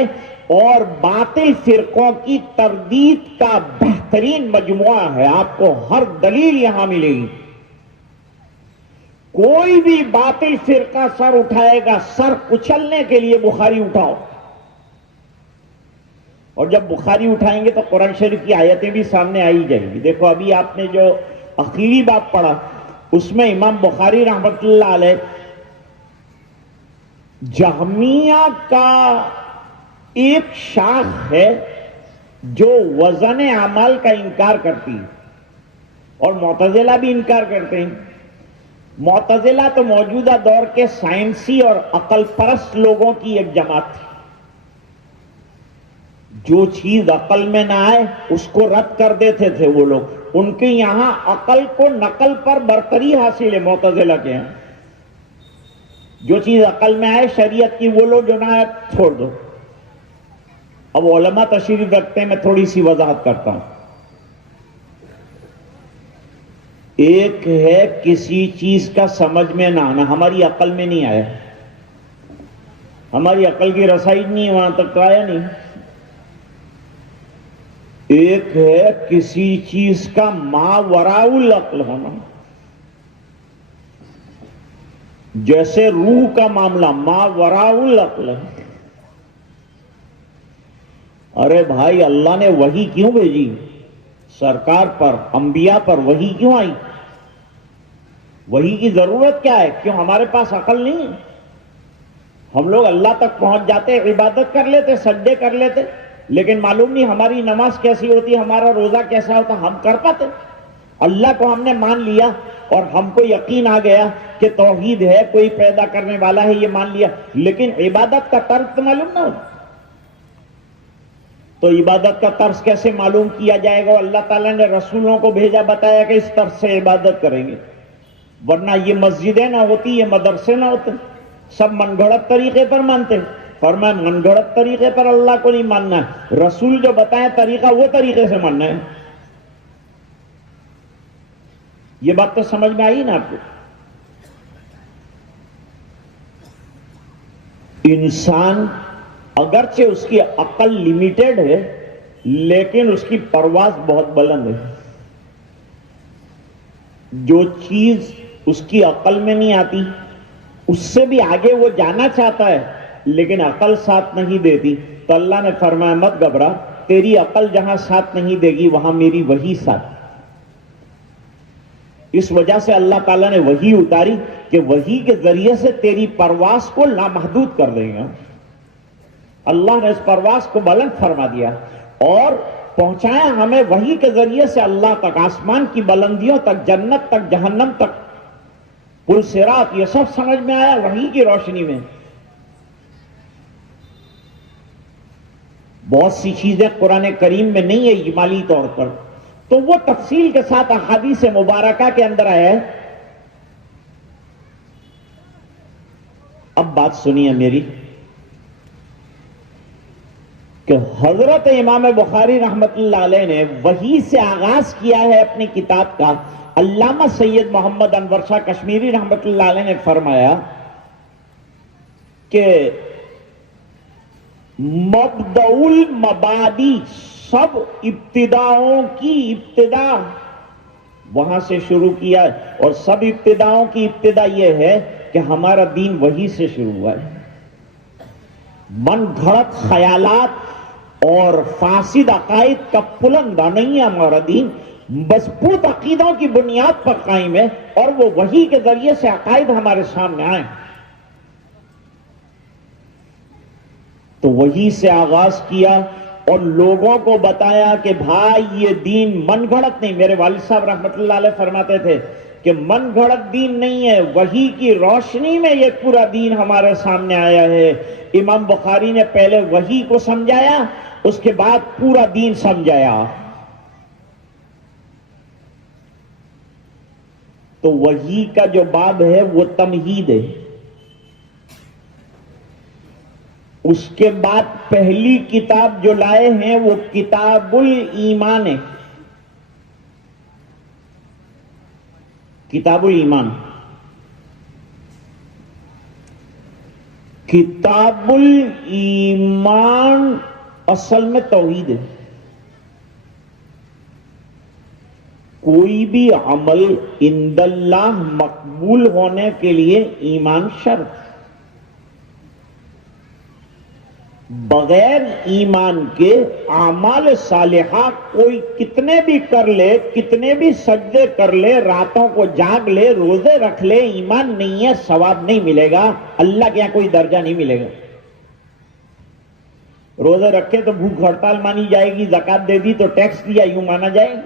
اور باطل فرقوں کی تردید کا بہترین مجموعہ ہے، آپ کو ہر دلیل یہاں ملے گی۔ کوئی بھی باطل فرقہ سر اٹھائے گا، سر کچلنے کے لیے بخاری اٹھاؤ، اور جب بخاری اٹھائیں گے تو قرآن شریف کی آیتیں بھی سامنے آئی جائیں گی۔ دیکھو ابھی آپ نے جو آخری بات پڑھا اس میں امام بخاری رحمت اللہ علیہ جہمیہ کا ایک شاخ ہے جو وزن اعمال کا انکار کرتی ہے، اور معتزلہ بھی انکار کرتے ہیں۔ معتزلہ تو موجودہ دور کے سائنسی اور عقل پرست لوگوں کی ایک جماعت تھی۔ جو چیز عقل میں نہ آئے اس کو رد کر دیتے تھے وہ لوگ۔ ان کے یہاں عقل کو نقل پر برتری حاصل ہے معتزلہ کے یہاں۔ جو چیز عقل میں آئے شریعت کی وہ لو، جو نہ آئے چھوڑ دو۔ اب علماء تشریف رکھتے ہیں، میں تھوڑی سی وضاحت کرتا ہوں۔ ایک ہے کسی چیز کا سمجھ میں نہ آنا، ہماری عقل میں نہیں آیا، ہماری عقل کی رسائی نہیں وہاں تک تو آیا نہیں۔ ایک ہے کسی چیز کا ما وراء العقل ہونا، جیسے روح کا معاملہ ما وراء العقل ہے۔ ارے بھائی، اللہ نے وحی کیوں بھیجی؟ سرکار پر، انبیاء پر وحی کیوں آئی؟ وحی کی ضرورت کیا ہے؟ کیوں ہمارے پاس عقل نہیں ہے؟ ہم لوگ اللہ تک پہنچ جاتے، عبادت کر لیتے، سجدے کر لیتے، لیکن معلوم نہیں ہماری نماز کیسی ہوتی، ہمارا روزہ کیسا ہوتا، ہم کر پاتے؟ اللہ کو ہم نے مان لیا اور ہم کو یقین آ گیا کہ توحید ہے، کوئی پیدا کرنے والا ہے، یہ مان لیا، لیکن عبادت کا طرز تو معلوم نہ ہو۔ تو عبادت کا طرز کیسے معلوم کیا جائے گا؟ اللہ تعالیٰ نے رسولوں کو بھیجا، بتایا کہ اس طرز سے عبادت کریں گے، ورنہ یہ مسجدیں نہ ہوتی، یہ مدرسے نہ ہوتے، سب من گھڑت طریقے پر مانتے۔ فرمایا من گھڑت طریقے پر اللہ کو نہیں ماننا ہے، رسول جو بتائیں طریقہ وہ طریقے سے ماننا ہے۔ یہ بات تو سمجھ میں آئی نا آپ کو؟ انسان اگرچہ اس کی عقل لمیٹڈ ہے لیکن اس کی پرواز بہت بلند ہے۔ جو چیز اس کی عقل میں نہیں آتی اس سے بھی آگے وہ جانا چاہتا ہے لیکن عقل ساتھ نہیں دیتی، تو اللہ نے فرمایا مت گھبرا، تیری عقل جہاں ساتھ نہیں دے گی وہاں میری وحی ساتھ۔ اس وجہ سے اللہ تعالیٰ نے وحی اتاری کہ وحی کے ذریعے سے تیری پرواز کو لامحدود کر دیں گا۔ اللہ نے اس پرواز کو بلند فرما دیا اور پہنچایا ہمیں وحی کے ذریعے سے اللہ تک، آسمان کی بلندیوں تک، جنت تک، جہنم تک، پل صراط، یہ سب سمجھ میں آیا وحی کی روشنی میں۔ بہت سی چیزیں قرآن کریم میں نہیں ہے اجمالی طور پر، تو وہ تفصیل کے ساتھ احادیث مبارکہ کے اندر آیا ہے۔ اب بات سنیے میری کہ حضرت امام بخاری رحمت اللہ علیہ نے وحی سے آغاز کیا ہے اپنی کتاب کا۔ علامہ سید محمد انور شاہ کشمیری رحمت اللہ علیہ نے فرمایا کہ مبدأ المبادی، سب ابتداؤں کی ابتدا وہاں سے شروع کیا ہے، اور سب ابتداؤں کی ابتدا یہ ہے کہ ہمارا دین وحی سے شروع ہوا ہے۔ من گھڑت خیالات اور فاسد عقائد کا پلندہ نہیں ہے ہمارا دین، مضبوط عقیدوں کی بنیاد پر قائم ہے، اور وہ وحی کے ذریعے سے عقائد ہمارے سامنے آئے۔ تو وحی سے آغاز کیا اور لوگوں کو بتایا کہ بھائی یہ دین من گھڑت نہیں۔ میرے والد صاحب رحمت اللہ علیہ فرماتے تھے کہ من گھڑت دین نہیں ہے، وحی کی روشنی میں یہ پورا دین ہمارے سامنے آیا ہے۔ امام بخاری نے پہلے وحی کو سمجھایا، اس کے بعد پورا دین سمجھایا۔ تو وحی کا جو باب ہے وہ تمہید ہے۔ اس کے بعد پہلی کتاب جو لائے ہیں وہ کتاب الایمان ہے، کتاب الایمان۔ کتاب الایمان اصل میں توحید ہے۔ کوئی بھی عمل عند اللہ مقبول ہونے کے لیے ایمان شرط۔ بغیر ایمان کے اعمال صالحہ کوئی کتنے بھی کر لے، کتنے بھی سجدے کر لے، راتوں کو جاگ لے، روزے رکھ لے، ایمان نہیں ہے، ثواب نہیں ملے گا، اللہ کے یہاں کوئی درجہ نہیں ملے گا۔ روزے رکھے تو بھوک ہڑتال مانی جائے گی، زکات دے دی تو ٹیکس دیا، یوں مانا جائے گا۔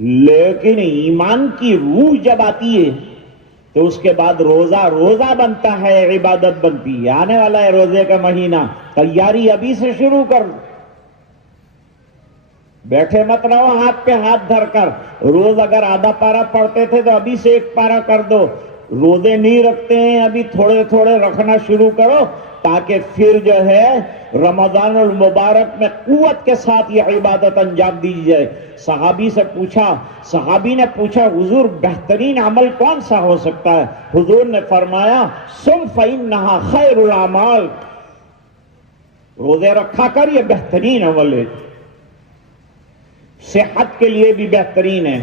لیکن ایمان کی روح جب آتی ہے تو اس کے بعد روزہ بنتا ہے، عبادت بنتی ہے۔ آنے والا ہے روزے کا مہینہ، تیاری ابھی سے شروع کر، بیٹھے مت رہو ہاتھ پہ ہاتھ دھر کر۔ روز اگر آدھا پارا پڑھتے تھے تو ابھی سے 1 پارا کر دو۔ روزے نہیں رکھتے ہیں ابھی تھوڑے تھوڑے رکھنا شروع کرو، تاکہ پھر جو ہے رمضان المبارک میں قوت کے ساتھ یہ عبادت انجام دی جائے۔ صحابی نے پوچھا حضور بہترین عمل کون سا ہو سکتا ہے؟ حضور نے فرمایا صم فإنها خیر الاعمال، روزے رکھا کر، یہ بہترین عمل ہے، صحت کے لیے بھی بہترین ہے۔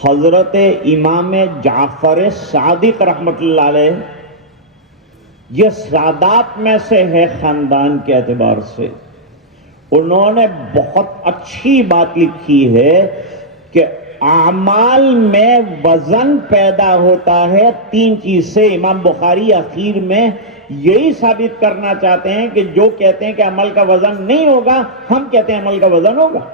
حضرت امام جعفر صادق رحمت اللہ علیہ یہ سادات میں سے ہے خاندان کے اعتبار سے، انہوں نے بہت اچھی بات لکھی ہے کہ اعمال میں وزن پیدا ہوتا ہے 3 چیز سے۔ امام بخاری اخیر میں یہی ثابت کرنا چاہتے ہیں کہ جو کہتے ہیں کہ عمل کا وزن نہیں ہوگا، ہم کہتے ہیں عمل کا وزن ہوگا۔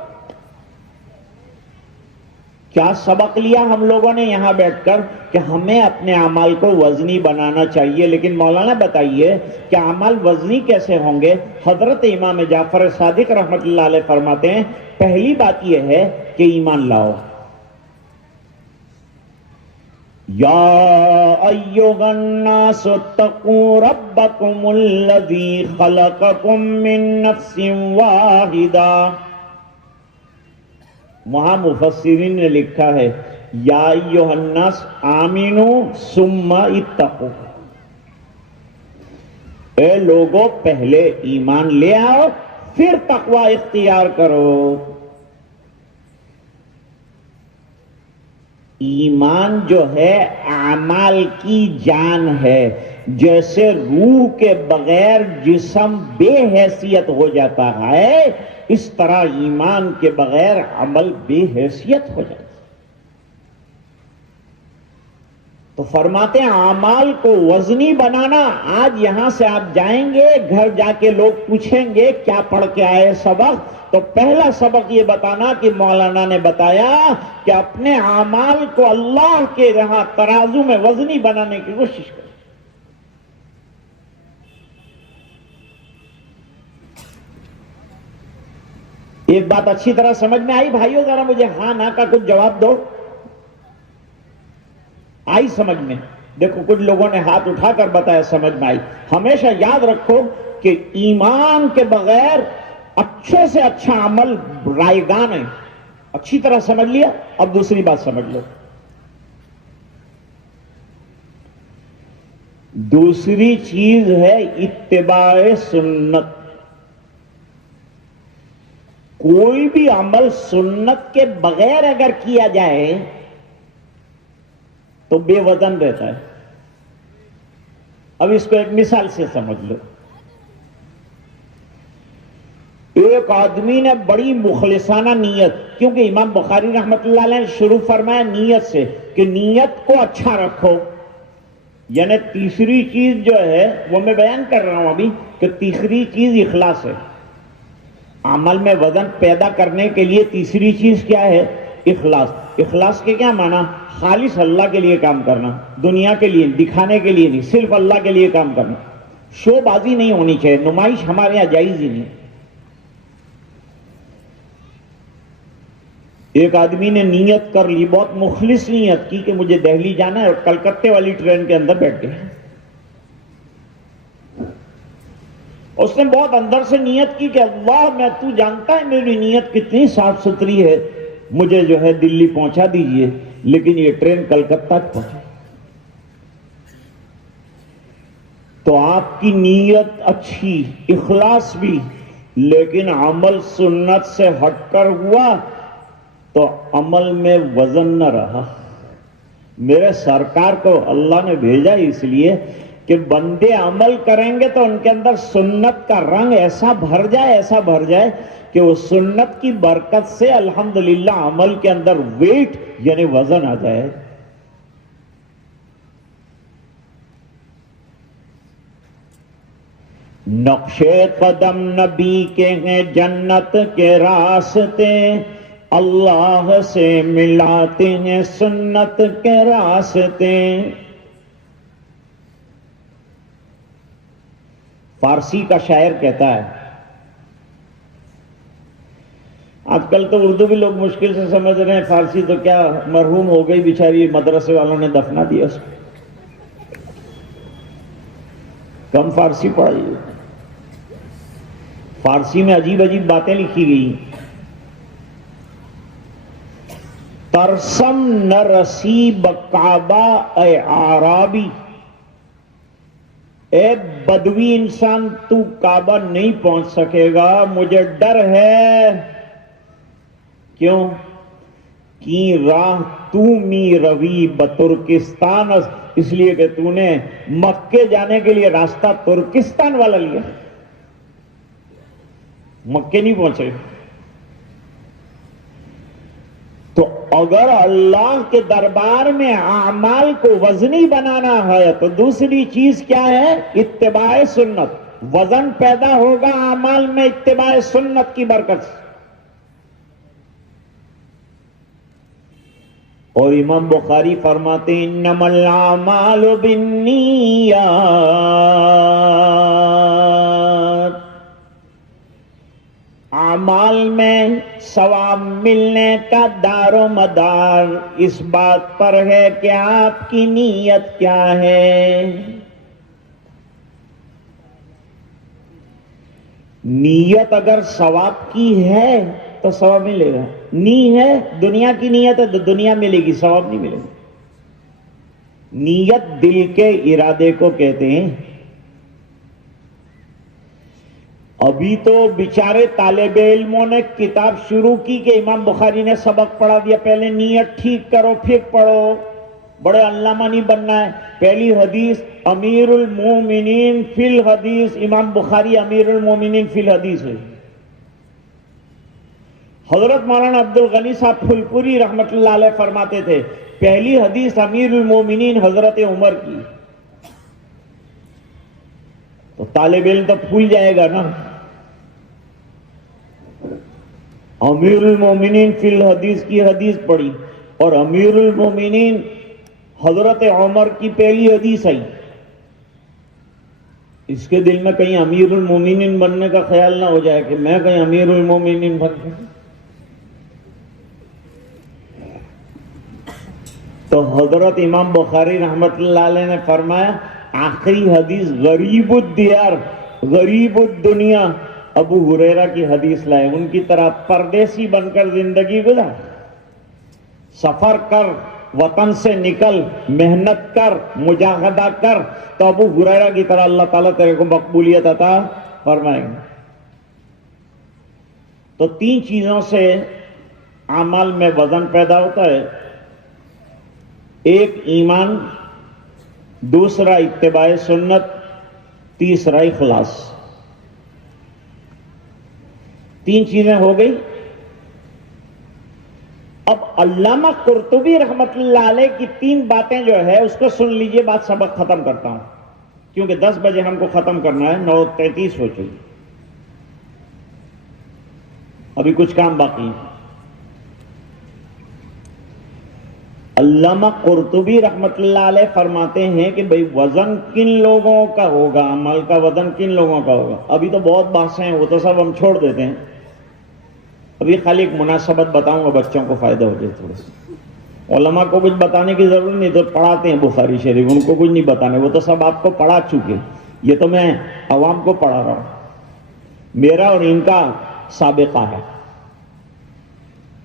کیا سبق لیا ہم لوگوں نے یہاں بیٹھ کر کہ ہمیں اپنے اعمال کو وزنی بنانا چاہیے، لیکن مولانا بتائیے کہ اعمال وزنی کیسے ہوں گے؟ حضرت امام جعفر صادق رحمت اللہ علیہ فرماتے ہیں پہلی بات یہ ہے کہ ایمان لاؤ۔ یا ایھا الناس اتقوا ربکم الذی خلقکم من نفس واحدہ، وہاں مفسرین نے لکھا ہے یا ایھا الناس آمنوا ثم اتقوا، اے لوگوں پہلے ایمان لے آؤ پھر تقوی اختیار کرو۔ ایمان جو ہے اعمال کی جان ہے، جیسے روح کے بغیر جسم بے حیثیت ہو جاتا ہے، اس طرح ایمان کے بغیر عمل بے حیثیت ہو جاتا ہے۔ تو فرماتے ہیں اعمال کو وزنی بنانا۔ آج یہاں سے آپ جائیں گے، گھر جا کے لوگ پوچھیں گے کیا پڑھ کے آئے سبق، تو پہلا سبق یہ بتانا کہ مولانا نے بتایا کہ اپنے اعمال کو اللہ کے یہاں ترازو میں وزنی بنانے کی کوشش کریں۔ ایک بات اچھی طرح سمجھ میں آئی بھائیو؟ ذرا مجھے ہاں نہ کا کچھ جواب دو۔ آئی سمجھ میں؟ دیکھو کچھ لوگوں نے ہاتھ اٹھا کر بتایا سمجھ میں آئی۔ ہمیشہ یاد رکھو کہ ایمان کے بغیر اچھے سے اچھا عمل رائگان ہے۔ اچھی طرح سمجھ لیا؟ اب دوسری بات سمجھ لو۔ دوسری چیز ہے اتباع سنت۔ کوئی بھی عمل سنت کے بغیر اگر کیا جائے تو بے وزن رہتا ہے۔ اب اس کو ایک مثال سے سمجھ لو۔ ایک آدمی نے بڑی مخلصانہ نیت، کیونکہ امام بخاری رحمت اللہ علیہ نے شروع فرمایا نیت سے کہ نیت کو اچھا رکھو، یعنی تیسری چیز جو ہے وہ میں بیان کر رہا ہوں ابھی کہ تیسری چیز اخلاص ہے۔ عمل میں وزن پیدا کرنے کے لیے تیسری چیز کیا ہے؟ اخلاص۔ اخلاص کے کیا معنی؟ خالص اللہ کے لیے کام کرنا، دنیا کے لیے دکھانے کے لیے نہیں، صرف اللہ کے لیے کام کرنا۔ شو بازی نہیں ہونی چاہیے، نمائش ہمارے یہاں جائز ہی نہیں۔ ایک آدمی نے نیت کر لی، بہت مخلص نیت کی کہ مجھے دہلی جانا ہے، اور کلکتے والی ٹرین کے اندر بیٹھ گئے۔ اس نے بہت اندر سے نیت کی کہ اللہ میں تو جانتا ہے میری نیت کتنی صاف ستھری ہے، مجھے جو ہے دلی پہنچا دیجئے، لیکن یہ ٹرین کلکتہ پہنچی۔ تو آپ کی نیت اچھی، اخلاص بھی، لیکن عمل سنت سے ہٹ کر ہوا تو عمل میں وزن نہ رہا۔ میرے سرکار کو اللہ نے بھیجا اس لیے کہ بندے عمل کریں گے تو ان کے اندر سنت کا رنگ ایسا بھر جائے کہ وہ سنت کی برکت سے الحمدللہ عمل کے اندر ویٹ یعنی وزن آ جائے. نقشے قدم نبی کے ہیں جنت کے راستے، اللہ سے ملاتے ہیں سنت کے راستے. فارسی کا شاعر کہتا ہے، آج کل تو اردو بھی لوگ مشکل سے سمجھ رہے ہیں، فارسی تو کیا مرحوم ہو گئی بیچاری، مدرسے والوں نے دفنا دیا اس کو، کم فارسی پڑھائی. فارسی میں عجیب عجیب باتیں لکھی گئی. ترسم نہ رسی بکعبہ اے عرابی، اے بدوی انسان تو کعبہ نہیں پہنچ سکے گا، مجھے ڈر ہے. کیوں؟ کی راہ تو می روی بترکستان، اس لیے کہ تو نے مکے جانے کے لیے راستہ ترکستان والا لیا، مکے نہیں پہنچے. تو اگر اللہ کے دربار میں اعمال کو وزنی بنانا ہے تو دوسری چیز کیا ہے؟ اتباع سنت. وزن پیدا ہوگا اعمال میں اتباع سنت کی برکت سے. اور امام بخاری فرماتے ہیں انما الاعمال بالنیات، اعمال میں ثواب ملنے کا دار و مدار اس بات پر ہے کہ آپ کی نیت کیا ہے. نیت اگر ثواب کی ہے تو ثواب ملے گا، نہیں ہے دنیا کی نیت ہے تو دنیا ملے گی، ثواب نہیں ملے گا. نیت دل کے ارادے کو کہتے ہیں. ابھی تو بیچارے طالب علموں نے کتاب شروع کی کہ امام بخاری نے سبق پڑھا دیا، پہلے نیت ٹھیک کرو پھر پڑھو، بڑے علامہ نہیں بننا ہے. پہلی حدیث امیر المومنین فی الحدیث، امام بخاری امیر المومنین فی الحدیث ہے. حضرت مولانا عبد الغنی صاحب پھلپوری رحمت اللہ علیہ فرماتے تھے پہلی حدیث امیر المومنین حضرت عمر کی. تو طالب علم تو پھول جائے گا نا، امیر المومنین فی الحدیث کی حدیث پڑھی اور امیر المومنین حضرت عمر کی پہلی حدیث آئی. اس کے دل میں کہیں امیر المومنین بننے کا خیال نہ ہو جائے کہ میں کہیں امیر المومنین بن جاؤں. تو حضرت امام بخاری رحمت اللہ علیہ نے فرمایا آخری حدیث غریب الدیار غریب الدنیا ابو ہریرہ کی حدیث لائے. ان کی طرح پردیسی بن کر زندگی گزار، سفر کر، وطن سے نکل، محنت کر، مجاہدہ کر، تو ابو ہریرہ کی طرح اللہ تعالیٰ تیرے کو مقبولیت عطا فرمائیں گے. تو تین چیزوں سے اعمال میں وزن پیدا ہوتا ہے. ایک ایمان، دوسرا اتباع سنت، تیسرا اخلاص. تین چیزیں ہو گئی. اب علامہ قرطبی رحمت اللہ علیہ کی تین باتیں جو ہے اس کو سن لیجئے، بات سبق ختم کرتا ہوں کیونکہ 10 بجے ہم کو ختم کرنا ہے، 9:33 ہو چکی، ابھی کچھ کام باقی ہے. علامہ قرطبی رحمت اللہ علیہ فرماتے ہیں کہ بھئی وزن کن لوگوں کا ہوگا، عمل کا وزن کن لوگوں کا ہوگا. ابھی تو بہت بحثیں ہیں، وہ تو سب ہم چھوڑ دیتے ہیں. ابھی خالی ایک مناسبت بتاؤں گا، بچوں کو فائدہ ہو جائے تھوڑا سا. علماء کو کچھ بتانے کی ضرورت نہیں، تو پڑھاتے ہیں بخاری شریف، ان کو کچھ نہیں بتانے، وہ تو سب آپ کو پڑھا چکے. یہ تو میں عوام کو پڑھا رہا ہوں، میرا اور ان کا سابقہ ہے.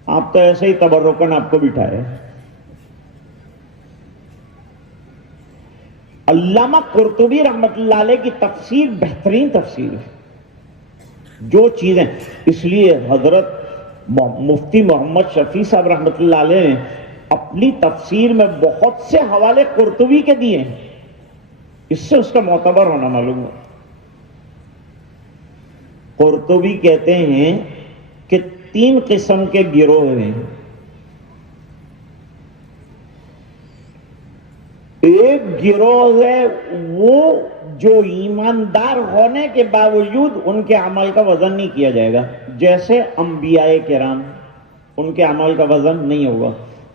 آپ تو ایسے ہی تبرکن آپ کو بٹھائے. علامہ قرطبی رحمت اللہ علیہ کی تفسیر بہترین تفسیر ہے. جو چیزیں، اس لیے حضرت مفتی محمد شفیع صاحب رحمت اللہ علیہ نے اپنی تفسیر میں بہت سے حوالے قرطبی کے دیے ہیں، اس سے اس کا معتبر ہونا معلوم ہو۔ قرطبی کہتے ہیں کہ 3 قسم کے گروہ ہیں۔ ایک گروہ ہے وہ جو ایماندار ہونے کے باوجود ان کے عمل کا وزن نہیں کیا جائے گا، جیسے انبیاء کرام، ان کے عمل کا وزن نہیں ہوگا۔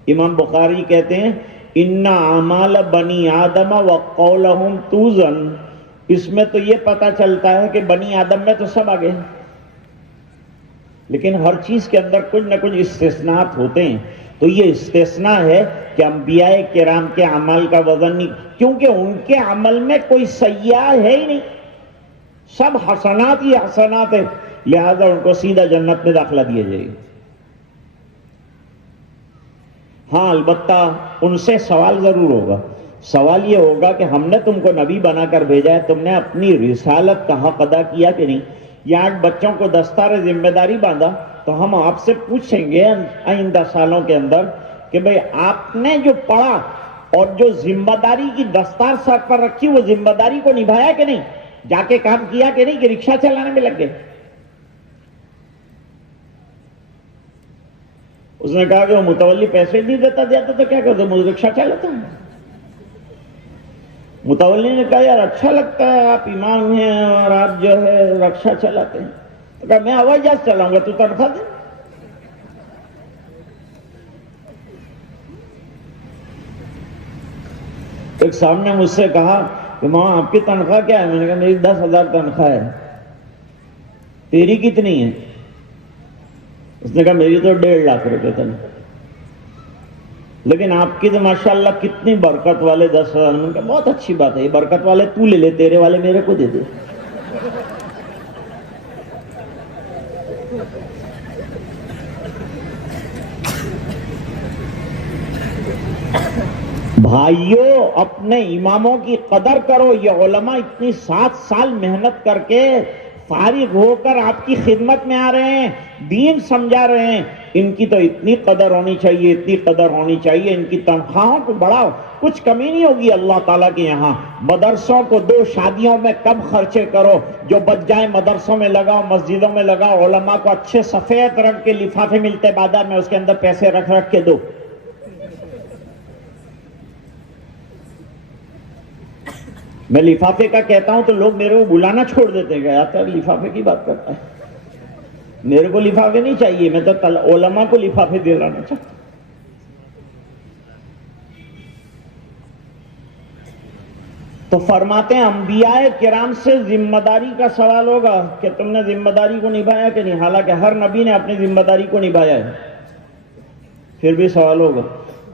امام بخاری کہتے ہیں ان اعمال بنی آدم وقولہم توزن، اس میں تو یہ پتہ چلتا ہے کہ بنی آدم میں تو سب آگے ہیں، لیکن ہر چیز کے اندر کچھ نہ کچھ استثناءات ہوتے ہیں۔ تو یہ استثناء ہے کہ انبیاء کرام کے عمل کا وزن نہیں، کیونکہ ان کے عمل میں کوئی سیئہ ہے ہی نہیں، سب حسنات ہی حسنات ہیں، لہذا ان کو سیدھا جنت میں داخلہ دیا جائے گا۔ ہاں البتہ ان سے سوال ضرور ہوگا۔ سوال یہ ہوگا کہ ہم نے تم کو نبی بنا کر بھیجا ہے، تم نے اپنی رسالت کا حق ادا کیا کہ نہیں؟ یا آج بچوں کو دستار ذمہ داری باندھا تو ہم آپ سے پوچھیں گے آئندہ سالوں کے اندر کہ بھئی آپ نے جو پڑھا اور جو ذمہ داری کی دستار سر پر رکھی وہ ذمہ داری کو نبھایا کہ نہیں؟ جا کے کام کیا کہ نہیں، کہ رکشہ چلانے میں لگ گئے؟ اس نے کہا کہ وہ متولی پیسے نہیں دیتا تو کیا کرتا، مجھے رکشہ چلاتا ہوں۔ متولی نے کہا یار اچھا لگتا ہے، آپ امام ہیں اور آپ جو ہے رکشہ چلاتے ہیں، تو کہا میں ہوائی جہاز چلاؤں گا، تو تنخواہ دے۔ ایک صاحب نے مجھ سے کہا کہ ماں آپ کی تنخواہ کیا ہے؟ میں نے کہا میری 10,000 تنخواہ ہے۔ تیری کتنی ہے؟ اس نے کہا میری تو 1.5 لاکھ روپے تنخواہ، لیکن آپ کی تو ماشاءاللہ کتنی برکت والے 10,000۔ میں نے کہا بہت اچھی بات ہے، یہ برکت والے تو لے لے، تیرے والے میرے کو دے دے۔ بھائیوں اپنے اماموں کی قدر کرو، یہ علماء اتنی 7 سال محنت کر کے فارغ ہو کر آپ کی خدمت میں آ رہے ہیں، دین سمجھا رہے ہیں، ان کی تو اتنی قدر ہونی چاہیے، اتنی قدر ہونی چاہیے، ان کی تنخواہوں کو بڑھاؤ، کچھ کمی نہیں ہوگی اللہ تعالیٰ کے یہاں۔ مدرسوں کو 2 شادیوں میں کم خرچے کرو، جو بچ جائیں مدرسوں میں لگاؤ، مسجدوں میں لگاؤ، علماء کو اچھے سفید رنگ کے لفافے ملتے بازار میں، اس کے اندر پیسے رکھ رکھ کے دو۔ میں لفافے کا کہتا ہوں تو لوگ میرے کو بلانا چھوڑ دیتے ہیں، آتا ہے لفافے کی بات کرتا ہے، میرے کو لفافے نہیں چاہیے، میں تو علماء کو لفافے دلانا چاہتا ہوں۔ تو فرماتے ہیں انبیاء کرام سے ذمہ داری کا سوال ہوگا کہ تم نے ذمہ داری کو نبھایا کہ نہیں، حالانکہ ہر نبی نے اپنی ذمہ داری کو نبھایا ہے، پھر بھی سوال ہوگا۔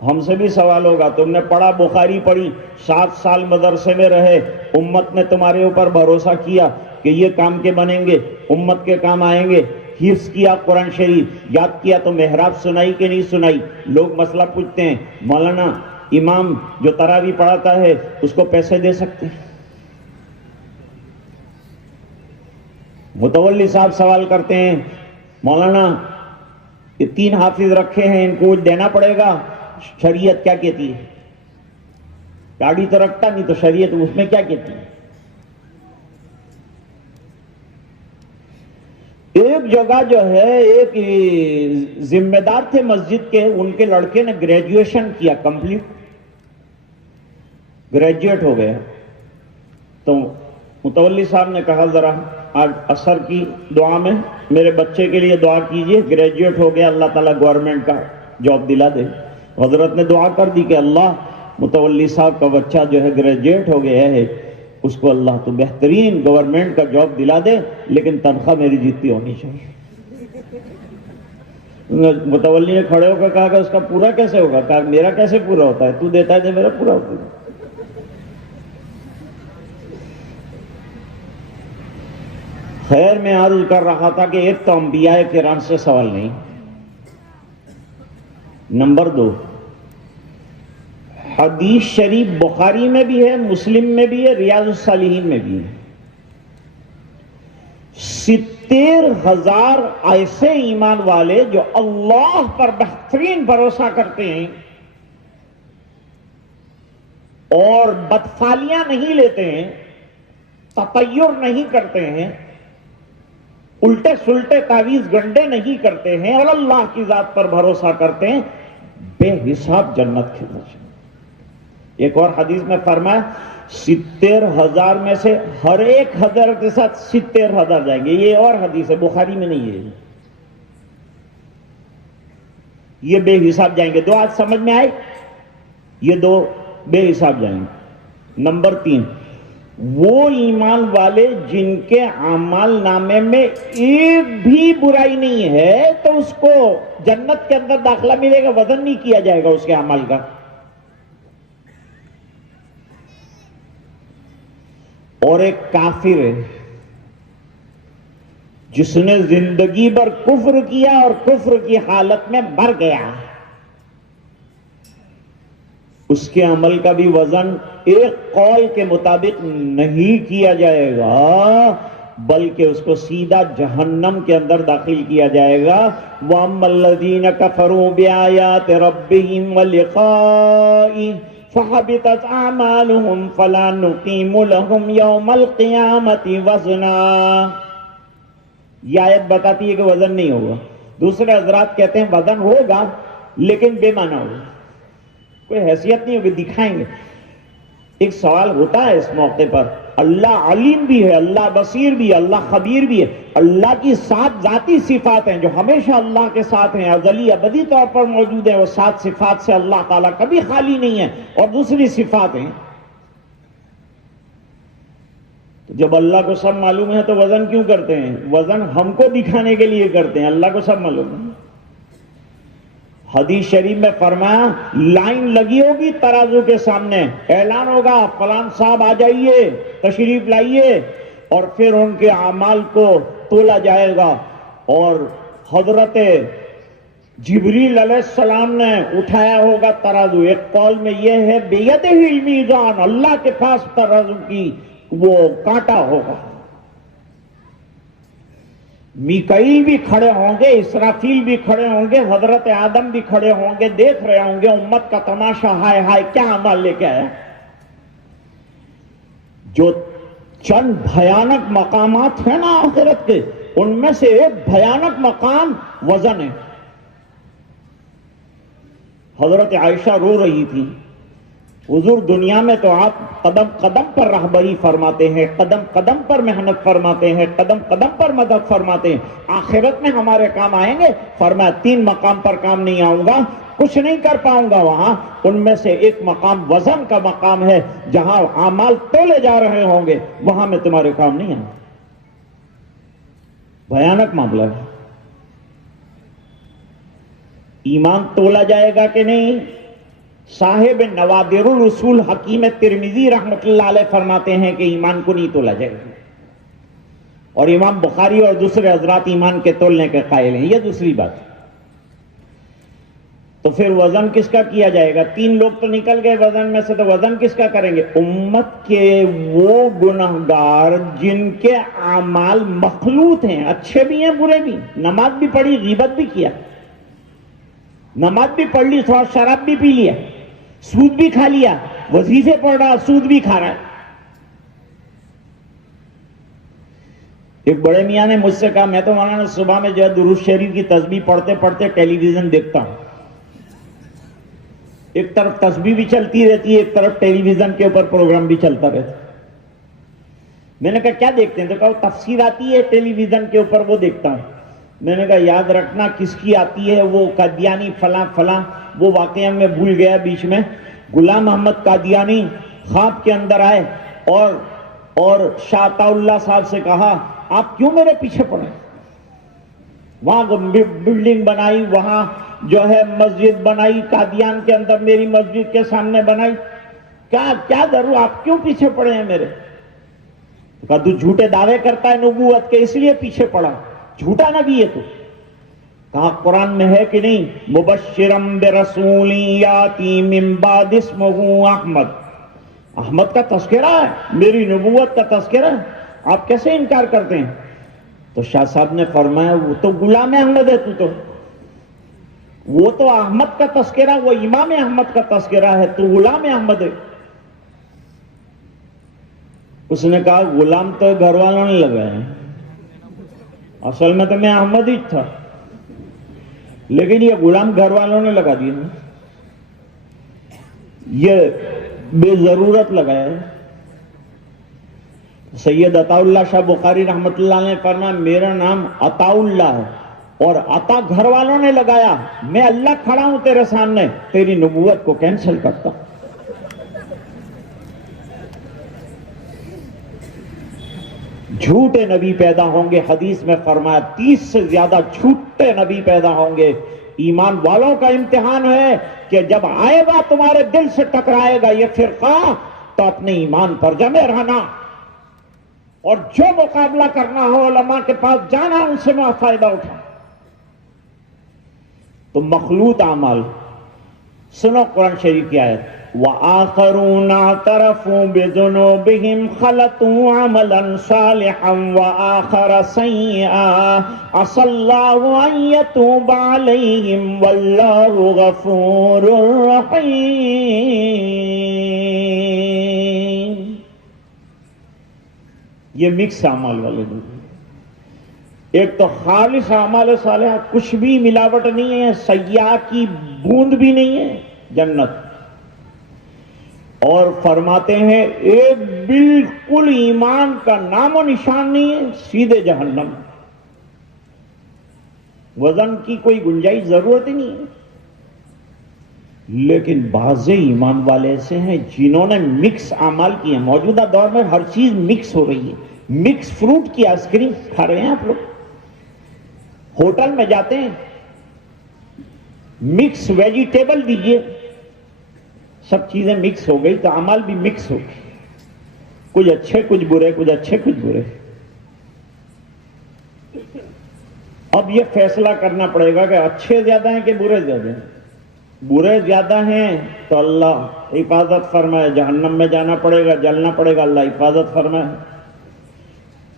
ہم سے بھی سوال ہوگا، تم نے پڑھا، بخاری پڑھی، 7 سال مدرسے میں رہے، امت نے تمہارے اوپر بھروسہ کیا کہ یہ کام کے بنیں گے، امت کے کام آئیں گے، حفظ کیا قرآن شریف، یاد کیا تو محراب سنائی کہ نہیں سنائی؟ لوگ مسئلہ پوچھتے ہیں مولانا امام جو تراویح پڑھاتا ہے اس کو پیسے دے سکتے ہیں؟ متولی صاحب سوال کرتے ہیں مولانا یہ 3 حافظ رکھے ہیں، ان کو دینا پڑے گا، شریعت کیا کہتی ہے؟ گاڑی تو رکھتا نہیں تو شریعت اس میں کیا کہتی ہے؟ ایک جگہ جو ہے ایک ذمہ دار تھے مسجد کے، ان کے لڑکے نے گریجویشن کیا، کمپلیٹ گریجویٹ ہو گیا، تو متولی صاحب نے کہا ذرا آج عصر کی دعا میں میرے بچے کے لیے دعا کیجئے، گریجویٹ ہو گیا، اللہ تعالیٰ گورنمنٹ کا جاب دلا دے۔ حضرت نے دعا کر دی کہ اللہ متولی صاحب کا بچہ جو ہے گریجویٹ ہو گیا ہے، اس کو اللہ تو بہترین گورنمنٹ کا جاب دلا دے، لیکن تنخواہ میری جتنی ہونی چاہیے۔ متولی نے کھڑے ہو کر کہا کہ اس کا پورا کیسے ہوگا؟ کہا میرا کیسے پورا ہوتا ہے، تو دیتا ہے تو میرا پورا ہوتا ہے۔ خیر میں عرض کر رہا تھا کہ ایک تو انبیاء کرام سے سوال نہیں، نمبر 2 حدیث شریف بخاری میں بھی ہے، مسلم میں بھی ہے، ریاض الصالحین میں بھی ہے، 70,000 ایسے ایمان والے جو اللہ پر بہترین بھروسہ کرتے ہیں اور بدفالیاں نہیں لیتے ہیں، تطیر نہیں کرتے ہیں، الٹے سلٹے تعویذ گنڈے نہیں کرتے ہیں اور اللہ کی ذات پر بھروسہ کرتے ہیں، بے حساب جنت کے مجھے۔ ایک اور حدیث میں فرمایا 70,000 میں سے ہر ایک ہزار کے ساتھ 70,000 جائیں گے۔ یہ اور حدیث ہے، بخاری میں نہیں ہے، یہ بے حساب جائیں گے۔ دو آج سمجھ میں آئے، یہ دو بے حساب جائیں گے۔ نمبر 3، وہ ایمان والے جن کے اعمال نامے میں ایک بھی برائی نہیں ہے تو اس کو جنت کے اندر داخلہ ملے گا، وزن نہیں کیا جائے گا اس کے اعمال کا۔ اور ایک کافر ہے جس نے زندگی بھر کفر کیا اور کفر کی حالت میں مر گیا، اس کے عمل کا بھی وزن ایک قول کے مطابق نہیں کیا جائے گا، بلکہ اس کو سیدھا جہنم کے اندر داخل کیا جائے گا۔ وَأَمَّا الَّذِينَ كَفَرُوا بِآيَاتِ رَبِّهِمْ وَلِقَائِهِ فَحَبِطَتْ أَعْمَالُهُمْ فَلَا نُقِيمُ لَهُمْ يَوْمَ الْقِيَامَةِ وَزْنًا۔ یہ آیت بتاتی ہے کہ وزن نہیں ہوگا۔ دوسرے حضرات کہتے ہیں وزن ہوگا لیکن بے معنی ہوگا، کوئی حیثیت نہیں ہوگی، دکھائیں گے۔ ایک سوال ہوتا ہے اس موقع پر، اللہ علیم بھی ہے، اللہ بصیر بھی ہے، اللہ خبیر بھی ہے، اللہ کی 7 ذاتی صفات ہیں جو ہمیشہ اللہ کے ساتھ ہیں، ازلی ابدی طور پر موجود ہیں، وہ 7 صفات سے اللہ تعالیٰ کبھی خالی نہیں ہے، اور دوسری صفات ہیں۔ جب اللہ کو سب معلوم ہے تو وزن کیوں کرتے ہیں؟ وزن ہم کو دکھانے کے لیے کرتے ہیں، اللہ کو سب معلوم ہے۔ حدیث شریف میں فرمایا لائن لگی ہوگی ترازو کے سامنے، اعلان ہوگا فلان صاحب آ جائیے، تشریف لائیے، اور پھر ان کے اعمال کو تولا جائے گا، اور حضرت جبریل علیہ السلام نے اٹھایا ہوگا ترازو۔ ایک قول میں یہ ہے بیدہ المیزان، اللہ کے پاس ترازو کی وہ کانٹا ہوگا۔ میکائیل بھی کھڑے ہوں گے، اسرافیل بھی کھڑے ہوں گے، حضرت آدم بھی کھڑے ہوں گے، دیکھ رہے ہوں گے امت کا تماشا، ہائے ہائے کیا عمل لے کے آیا۔ جو چند بھیانک مقامات ہیں نا آخرت کے، ان میں سے ایک بھیانک مقام وزن ہے۔ حضرت عائشہ رو رہی تھی، حضور دنیا میں تو آپ قدم قدم پر رہبری فرماتے ہیں، قدم قدم پر محنت فرماتے ہیں، قدم قدم پر مدد فرماتے ہیں، آخرت میں ہمارے کام آئیں گے؟ فرمایا 3 مقام پر کام نہیں آؤں گا، کچھ نہیں کر پاؤں گا وہاں۔ ان میں سے ایک مقام وزن کا مقام ہے، جہاں اعمال تولے جا رہے ہوں گے، وہاں میں تمہارے کام نہیں آؤں۔ بھیانک معاملہ ہے۔ ایمان تولا جائے گا کہ نہیں؟ صاحب نوادر الرسول حکیم ترمذی رحمۃ اللہ علیہ فرماتے ہیں کہ ایمان کو نہیں تولا جائے گا، اور امام بخاری اور دوسرے حضرات ایمان کے تولنے کے قائل ہیں۔ یہ دوسری بات۔ تو پھر وزن کس کا کیا جائے گا؟ 3 لوگ تو نکل گئے وزن میں سے، تو وزن کس کا کریں گے؟ امت کے وہ گنہگار جن کے اعمال مخلوط ہیں، اچھے بھی ہیں برے بھی، نماز بھی پڑھی، غیبت بھی کیا، نماز بھی پڑھ لی، تھوڑا شراب بھی پی لیا، سود بھی کھا لیا، وظیفے پڑھ رہا، سود بھی کھا رہا ہے۔ ایک بڑے میاں نے مجھ سے کہا، میں تو مولانا صبح میں جو ہے درود شریف کی تسبیح پڑھتے پڑھتے ٹیلی ویژن دیکھتا ہوں، ایک طرف تسبیح بھی چلتی رہتی ہے، ایک طرف ٹیلی ویژن کے اوپر پروگرام بھی چلتا رہتا۔ میں نے کہا کیا دیکھتے ہیں؟ تو کہا تفسیر آتی ہے ٹیلی ویژن کے اوپر، وہ دیکھتا ہوں۔ میں نے کہا یاد رکھنا کس کی آتی ہے، وہ قادیانی فلاں فلاں، وہ واقعہ میں بھول گیا بیچ میں۔ غلام محمد قادیانی خواب کے اندر آئے اور شاہ عطا اللہ صاحب سے کہا آپ کیوں میرے پیچھے پڑے؟ وہاں بلڈنگ بنائی، وہاں جو ہے مسجد بنائی، قادیان کے اندر میری مسجد کے سامنے بنائی، کیا ضرور، آپ کیوں پیچھے پڑے ہیں میرے؟ کہا تو جھوٹے دعوے کرتا ہے نبوت کے، اس لیے پیچھے پڑا، جھوٹا نبی ہے تو۔ کہا قرآن میں ہے کہ نہیں؟ مبشرم برسول یاتی من بعد اسمہ احمد، احمد کا تذکرہ ہے، میری نبوت کا تذکرہ ہے، آپ کیسے انکار کرتے ہیں؟ تو شاہ صاحب نے فرمایا وہ تو غلام احمد ہے، تو وہ تو احمد کا تذکرہ، وہ امام احمد کا تذکرہ ہے، تو غلام احمد ہے۔ اس نے کہا غلام تو گھر والوں نے لگائے ہیں، اصل میں تو میں احمد ہی تھا، لیکن یہ غلام گھر والوں نے لگا دیے، یہ بے ضرورت لگائے۔ سید عطا اللہ شاہ بخاری رحمت اللہ نے فرمایا میرا نام عطا اللہ ہے، اور عطا گھر والوں نے لگایا، میں اللہ کھڑا ہوں تیرے سامنے، تیری نبوت کو کینسل کرتا ہوں۔ جھوٹے نبی پیدا ہوں گے، حدیث میں فرمایا 30 سے زیادہ جھوٹے نبی پیدا ہوں گے۔ ایمان والوں کا امتحان ہے کہ جب آئے گا تمہارے دل سے ٹکرائے گا یہ فرقہ تو اپنے ایمان پر جمے رہنا، اور جو مقابلہ کرنا ہو علماء کے پاس جانا، ان سے فائدہ اٹھا۔ تو مخلوط اعمال، سنو قرآن شریف کی آیت، وآخرون اعترفوا بذنوبهم خلطوا عملا صالحا وآخر سيئا عسى الله أن يتوب عليهم والله غفور رحيم۔ یہ مکس اعمال والے لوگ، ایک تو خالص اعمال صالحہ، کچھ بھی ملاوٹ نہیں ہے، سیاح کی بوند بھی نہیں ہے، جنت۔ اور فرماتے ہیں ایک بالکل ایمان کا نام و نشان نہیں ہے، سیدھے جہنم، وزن کی کوئی گنجائش ضرورت ہی نہیں ہے۔ لیکن بعض ایمان والے ایسے ہیں جنہوں نے مکس اعمال کیے ہیں۔ موجودہ دور میں ہر چیز مکس ہو رہی ہے، مکس فروٹ کی آئس کریم کھا رہے ہیں آپ لوگ، ہوٹل میں جاتے ہیں مکس ویجیٹیبل دیجئے، سب چیزیں مکس ہو گئی تو اعمال بھی مکس ہو گئی، کچھ اچھے کچھ برے، کچھ اچھے کچھ برے۔ اب یہ فیصلہ کرنا پڑے گا کہ اچھے زیادہ ہیں کہ برے زیادہ ہیں۔ برے زیادہ ہیں تو اللہ حفاظت فرمائے، جہنم میں جانا پڑے گا، جلنا پڑے گا، اللہ حفاظت فرمائے۔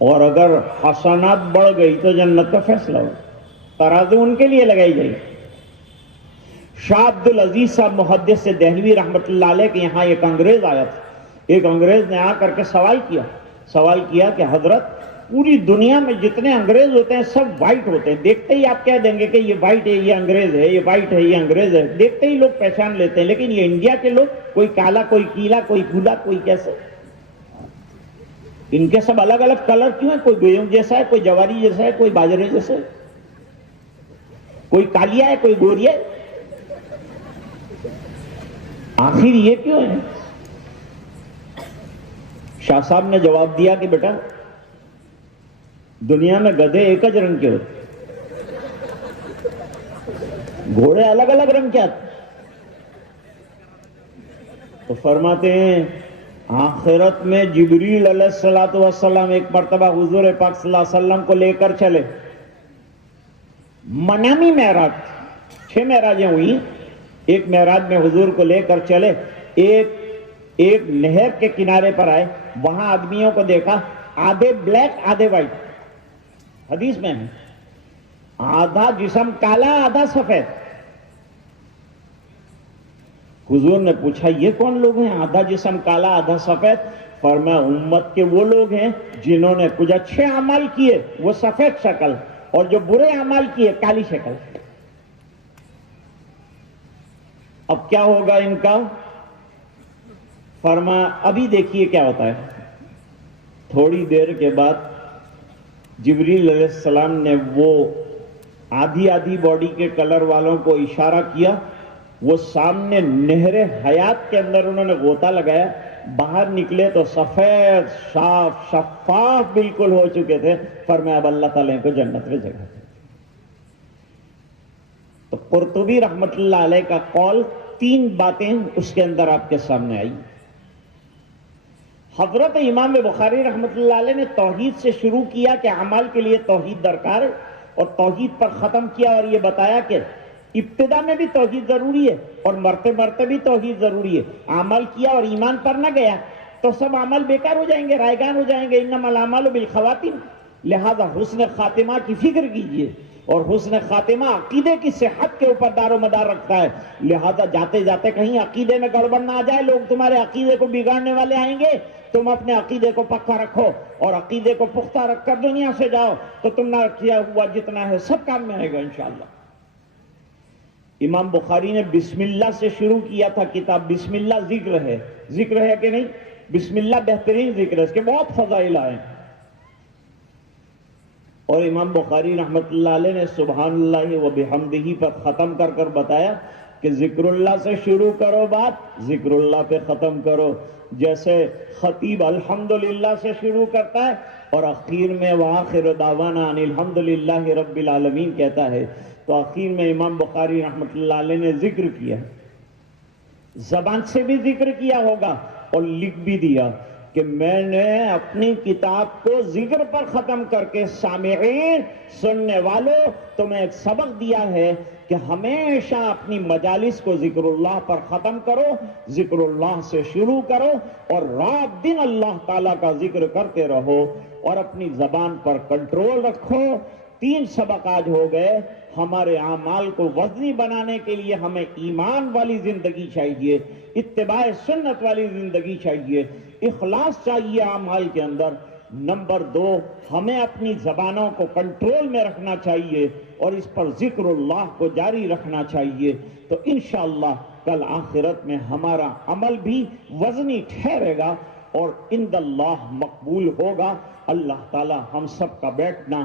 اور اگر حسنات بڑھ گئی تو جنت کا فیصلہ ہو، ترازو ان کے لیے لگائی جائے۔ شاہ عبد العزیز صاحب محدث سے دہلوی رحمت اللہ علیہ کے یہاں ایک انگریز آیا تھا۔ ایک انگریز نے آ کر کے سوال کیا کہ حضرت پوری دنیا میں جتنے انگریز ہوتے ہیں سب وائٹ ہوتے ہیں، دیکھتے ہی آپ کہہ دیں گے کہ یہ وائٹ ہے یہ انگریز ہے، یہ وائٹ ہے یہ انگریز ہے، دیکھتے ہی لوگ پہچان لیتے ہیں، لیکن یہ انڈیا کے لوگ کوئی کالا کوئی پیلا کوئی بھولا کوئی کیسے، ان کے سب الگ الگ کلر کیوں ہیں؟ کوئی گیہوں جیسا ہے، کوئی جواری جیسا ہے، کوئی باجرے جیسا ہے، کوئی کالیا ہے کوئی گوریا ہے، آخر یہ کیوں ہے؟ شاہ صاحب نے جواب دیا کہ بیٹا دنیا میں گدھے ایک ہی رنگ کے ہوتے، گھوڑے الگ الگ رنگ کے آتے۔ تو فرماتے ہیں آخرت میں جبریل علیہ السلام ایک مرتبہ حضور پاک صلی اللہ علیہ وسلم کو لے کر چلے، منامی معراج، 6 معراجیں ہوئی، ایک معراج میں حضور کو لے کر چلے، ایک نہر کے کنارے پر آئے، وہاں آدمیوں کو دیکھا، آدھے بلیک آدھے وائٹ، حدیث میں ہے، آدھا جسم کالا آدھا سفید۔ حضور نے پوچھا یہ کون لوگ ہیں آدھا جسم کالا آدھا سفید؟ فرمایا امت کے وہ لوگ ہیں جنہوں نے کچھ اچھے اعمال کیے وہ سفید شکل، اور جو برے اعمال کیے کالی شکل۔ اب کیا ہوگا ان کا؟ فرمایا ابھی دیکھیے کیا ہوتا ہے۔ تھوڑی دیر کے بعد جبریل علیہ السلام نے وہ آدھی آدھی باڈی کے کلر والوں کو اشارہ کیا، وہ سامنے نہر حیات کے اندر انہوں نے غوطہ لگایا، باہر نکلے تو سفید صاف شفاف بالکل ہو چکے تھے۔ فرمایا اب اللہ تعالیٰ کو جنت میں جگہ دے۔ تو قرطبی رحمت اللہ علیہ کا قول 3 باتیں اس کے اندر آپ کے سامنے آئی۔ حضرت امام بخاری رحمت اللہ علیہ نے توحید سے شروع کیا کہ اعمال کے لیے توحید درکار ہے، اور توحید پر ختم کیا اور یہ بتایا کہ ابتدا میں بھی توحید ضروری ہے اور مرتے مرتے بھی توحید ضروری ہے۔ عمل کیا اور ایمان پر نہ گیا تو سب عمل بیکار ہو جائیں گے، رائگان ہو جائیں گے، انما الاعمال بالخواتیم۔ لہذا حسن خاتمہ کی فکر کیجئے اور حسن خاتمہ عقیدے کی صحت کے اوپر دار و مدار رکھتا ہے. لہذا جاتے جاتے کہیں عقیدے میں گڑبڑ نہ آ جائے, لوگ تمہارے عقیدے کو بگاڑنے والے آئیں گے. تم اپنے عقیدے کو پکا رکھو اور عقیدے کو پختہ رکھ کر دنیا سے جاؤ تو تم نے کیا ہوا جتنا ہے سب کام میں آئے گا انشاءاللہ. امام بخاری نے بسم اللہ سے شروع کیا تھا کتاب. بسم اللہ ذکر ہے کہ نہیں؟ بسم اللہ بہترین ذکر ہے, اس کے بہت فضائل آئے. اور امام بخاری رحمت اللہ علیہ نے سبحان اللہ و بحمدہ پر ختم کر کر بتایا کہ ذکر اللہ سے شروع کرو بات, ذکر اللہ پہ ختم کرو. جیسے خطیب الحمدللہ سے شروع کرتا ہے اور اخیر میں وآخر دعوانا ان الحمدللہ رب العالمین کہتا ہے, تو اخیر میں امام بخاری رحمت اللہ علیہ نے ذکر کیا, زبان سے بھی ذکر کیا ہوگا اور لکھ بھی دیا کہ میں نے اپنی کتاب کو ذکر پر ختم کر کے سامعین سننے والوں تمہیں ایک سبق دیا ہے کہ ہمیشہ اپنی مجالس کو ذکر اللہ پر ختم کرو, ذکر اللہ سے شروع کرو اور رات دن اللہ تعالیٰ کا ذکر کرتے رہو اور اپنی زبان پر کنٹرول رکھو. 3 سبق آج ہو گئے. ہمارے اعمال کو وزنی بنانے کے لیے ہمیں ایمان والی زندگی چاہیے, اتباع سنت والی زندگی چاہیے, اخلاص چاہیے اعمال کے اندر. نمبر 2, ہمیں اپنی زبانوں کو کنٹرول میں رکھنا چاہیے اور اس پر ذکر اللہ کو جاری رکھنا چاہیے. تو انشاءاللہ کل آخرت میں ہمارا عمل بھی وزنی ٹھہرے گا اور عند اللہ مقبول ہوگا. اللہ تعالی ہم سب کا بیٹھنا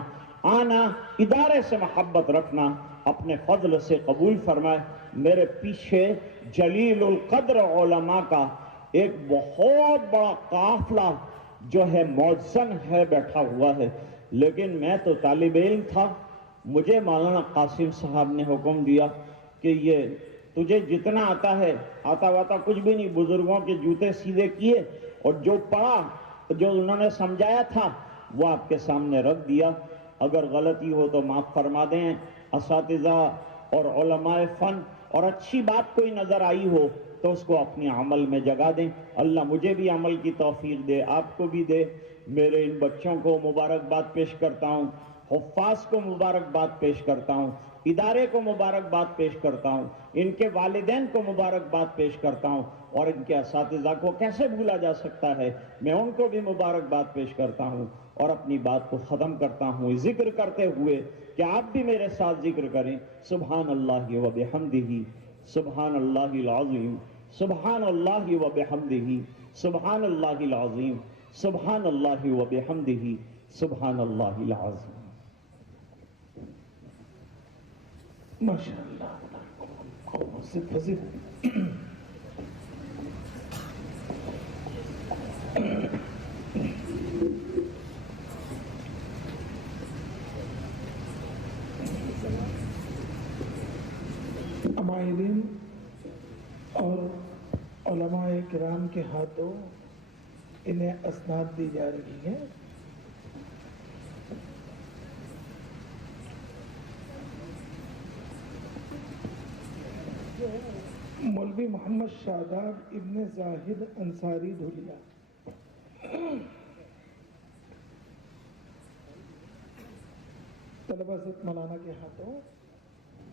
آنا ادارے سے محبت رکھنا اپنے فضل سے قبول فرمائے. میرے پیچھے جلیل القدر علماء کا ایک بہت بڑا قافلہ جو ہے معزن ہے بیٹھا ہوا ہے, لیکن میں تو طالب علم تھا. مجھے مولانا قاسم صاحب نے حکم دیا کہ یہ تجھے جتنا آتا ہے, آتا واتا کچھ بھی نہیں, بزرگوں کے جوتے سیدھے کیے اور جو پڑھا جو انہوں نے سمجھایا تھا وہ آپ کے سامنے رکھ دیا. اگر غلطی ہو تو معاف فرما دیں. اساتذہ اور علماء فن اور اچھی بات کوئی نظر آئی ہو تو اس کو اپنے عمل میں جگا دیں. اللہ مجھے بھی عمل کی توفیق دے, آپ کو بھی دے. میرے ان بچوں کو مبارکباد پیش کرتا ہوں, حفاظ کو مبارکباد پیش کرتا ہوں, ادارے کو مبارکباد پیش کرتا ہوں, ان کے والدین کو مبارکباد پیش کرتا ہوں, اور ان کے اساتذہ کو کیسے بھولا جا سکتا ہے, میں ان کو بھی مبارکباد پیش کرتا ہوں. اور اپنی بات کو ختم کرتا ہوں ذکر کرتے ہوئے کہ آپ بھی میرے ساتھ ذکر کریں. سبحان اللہ و بحمدہ, سبحان اللہ العظیم, سبحان اللہ و بحمدہ, سبحان اللہ العظیم, سبحان اللہ و بحمدہ, سبحان اللہ العظیم. ماشاء اللہ سے فضل. عمائدین اور علماء کرام کے ہاتھوں انہیں اسناد دی جا رہی ہیں. مولوی محمد شاداب ابن زاہد انصاری دھولیا. طلبہ سے مولانا کے ہاتھوں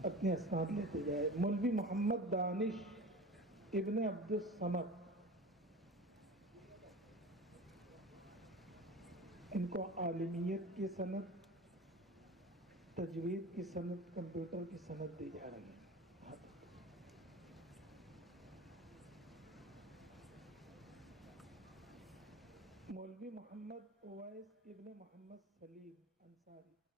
اپنے اسناد لیتے جائے. مولوی محمد دانش ابن عبد الصمد, ان کو عالمیت کی سند, تجوید کی سند, کمپیوٹر کی سند دی جا رہی ہے. مولوی محمد اویس ابن محمد سلیم انصاری.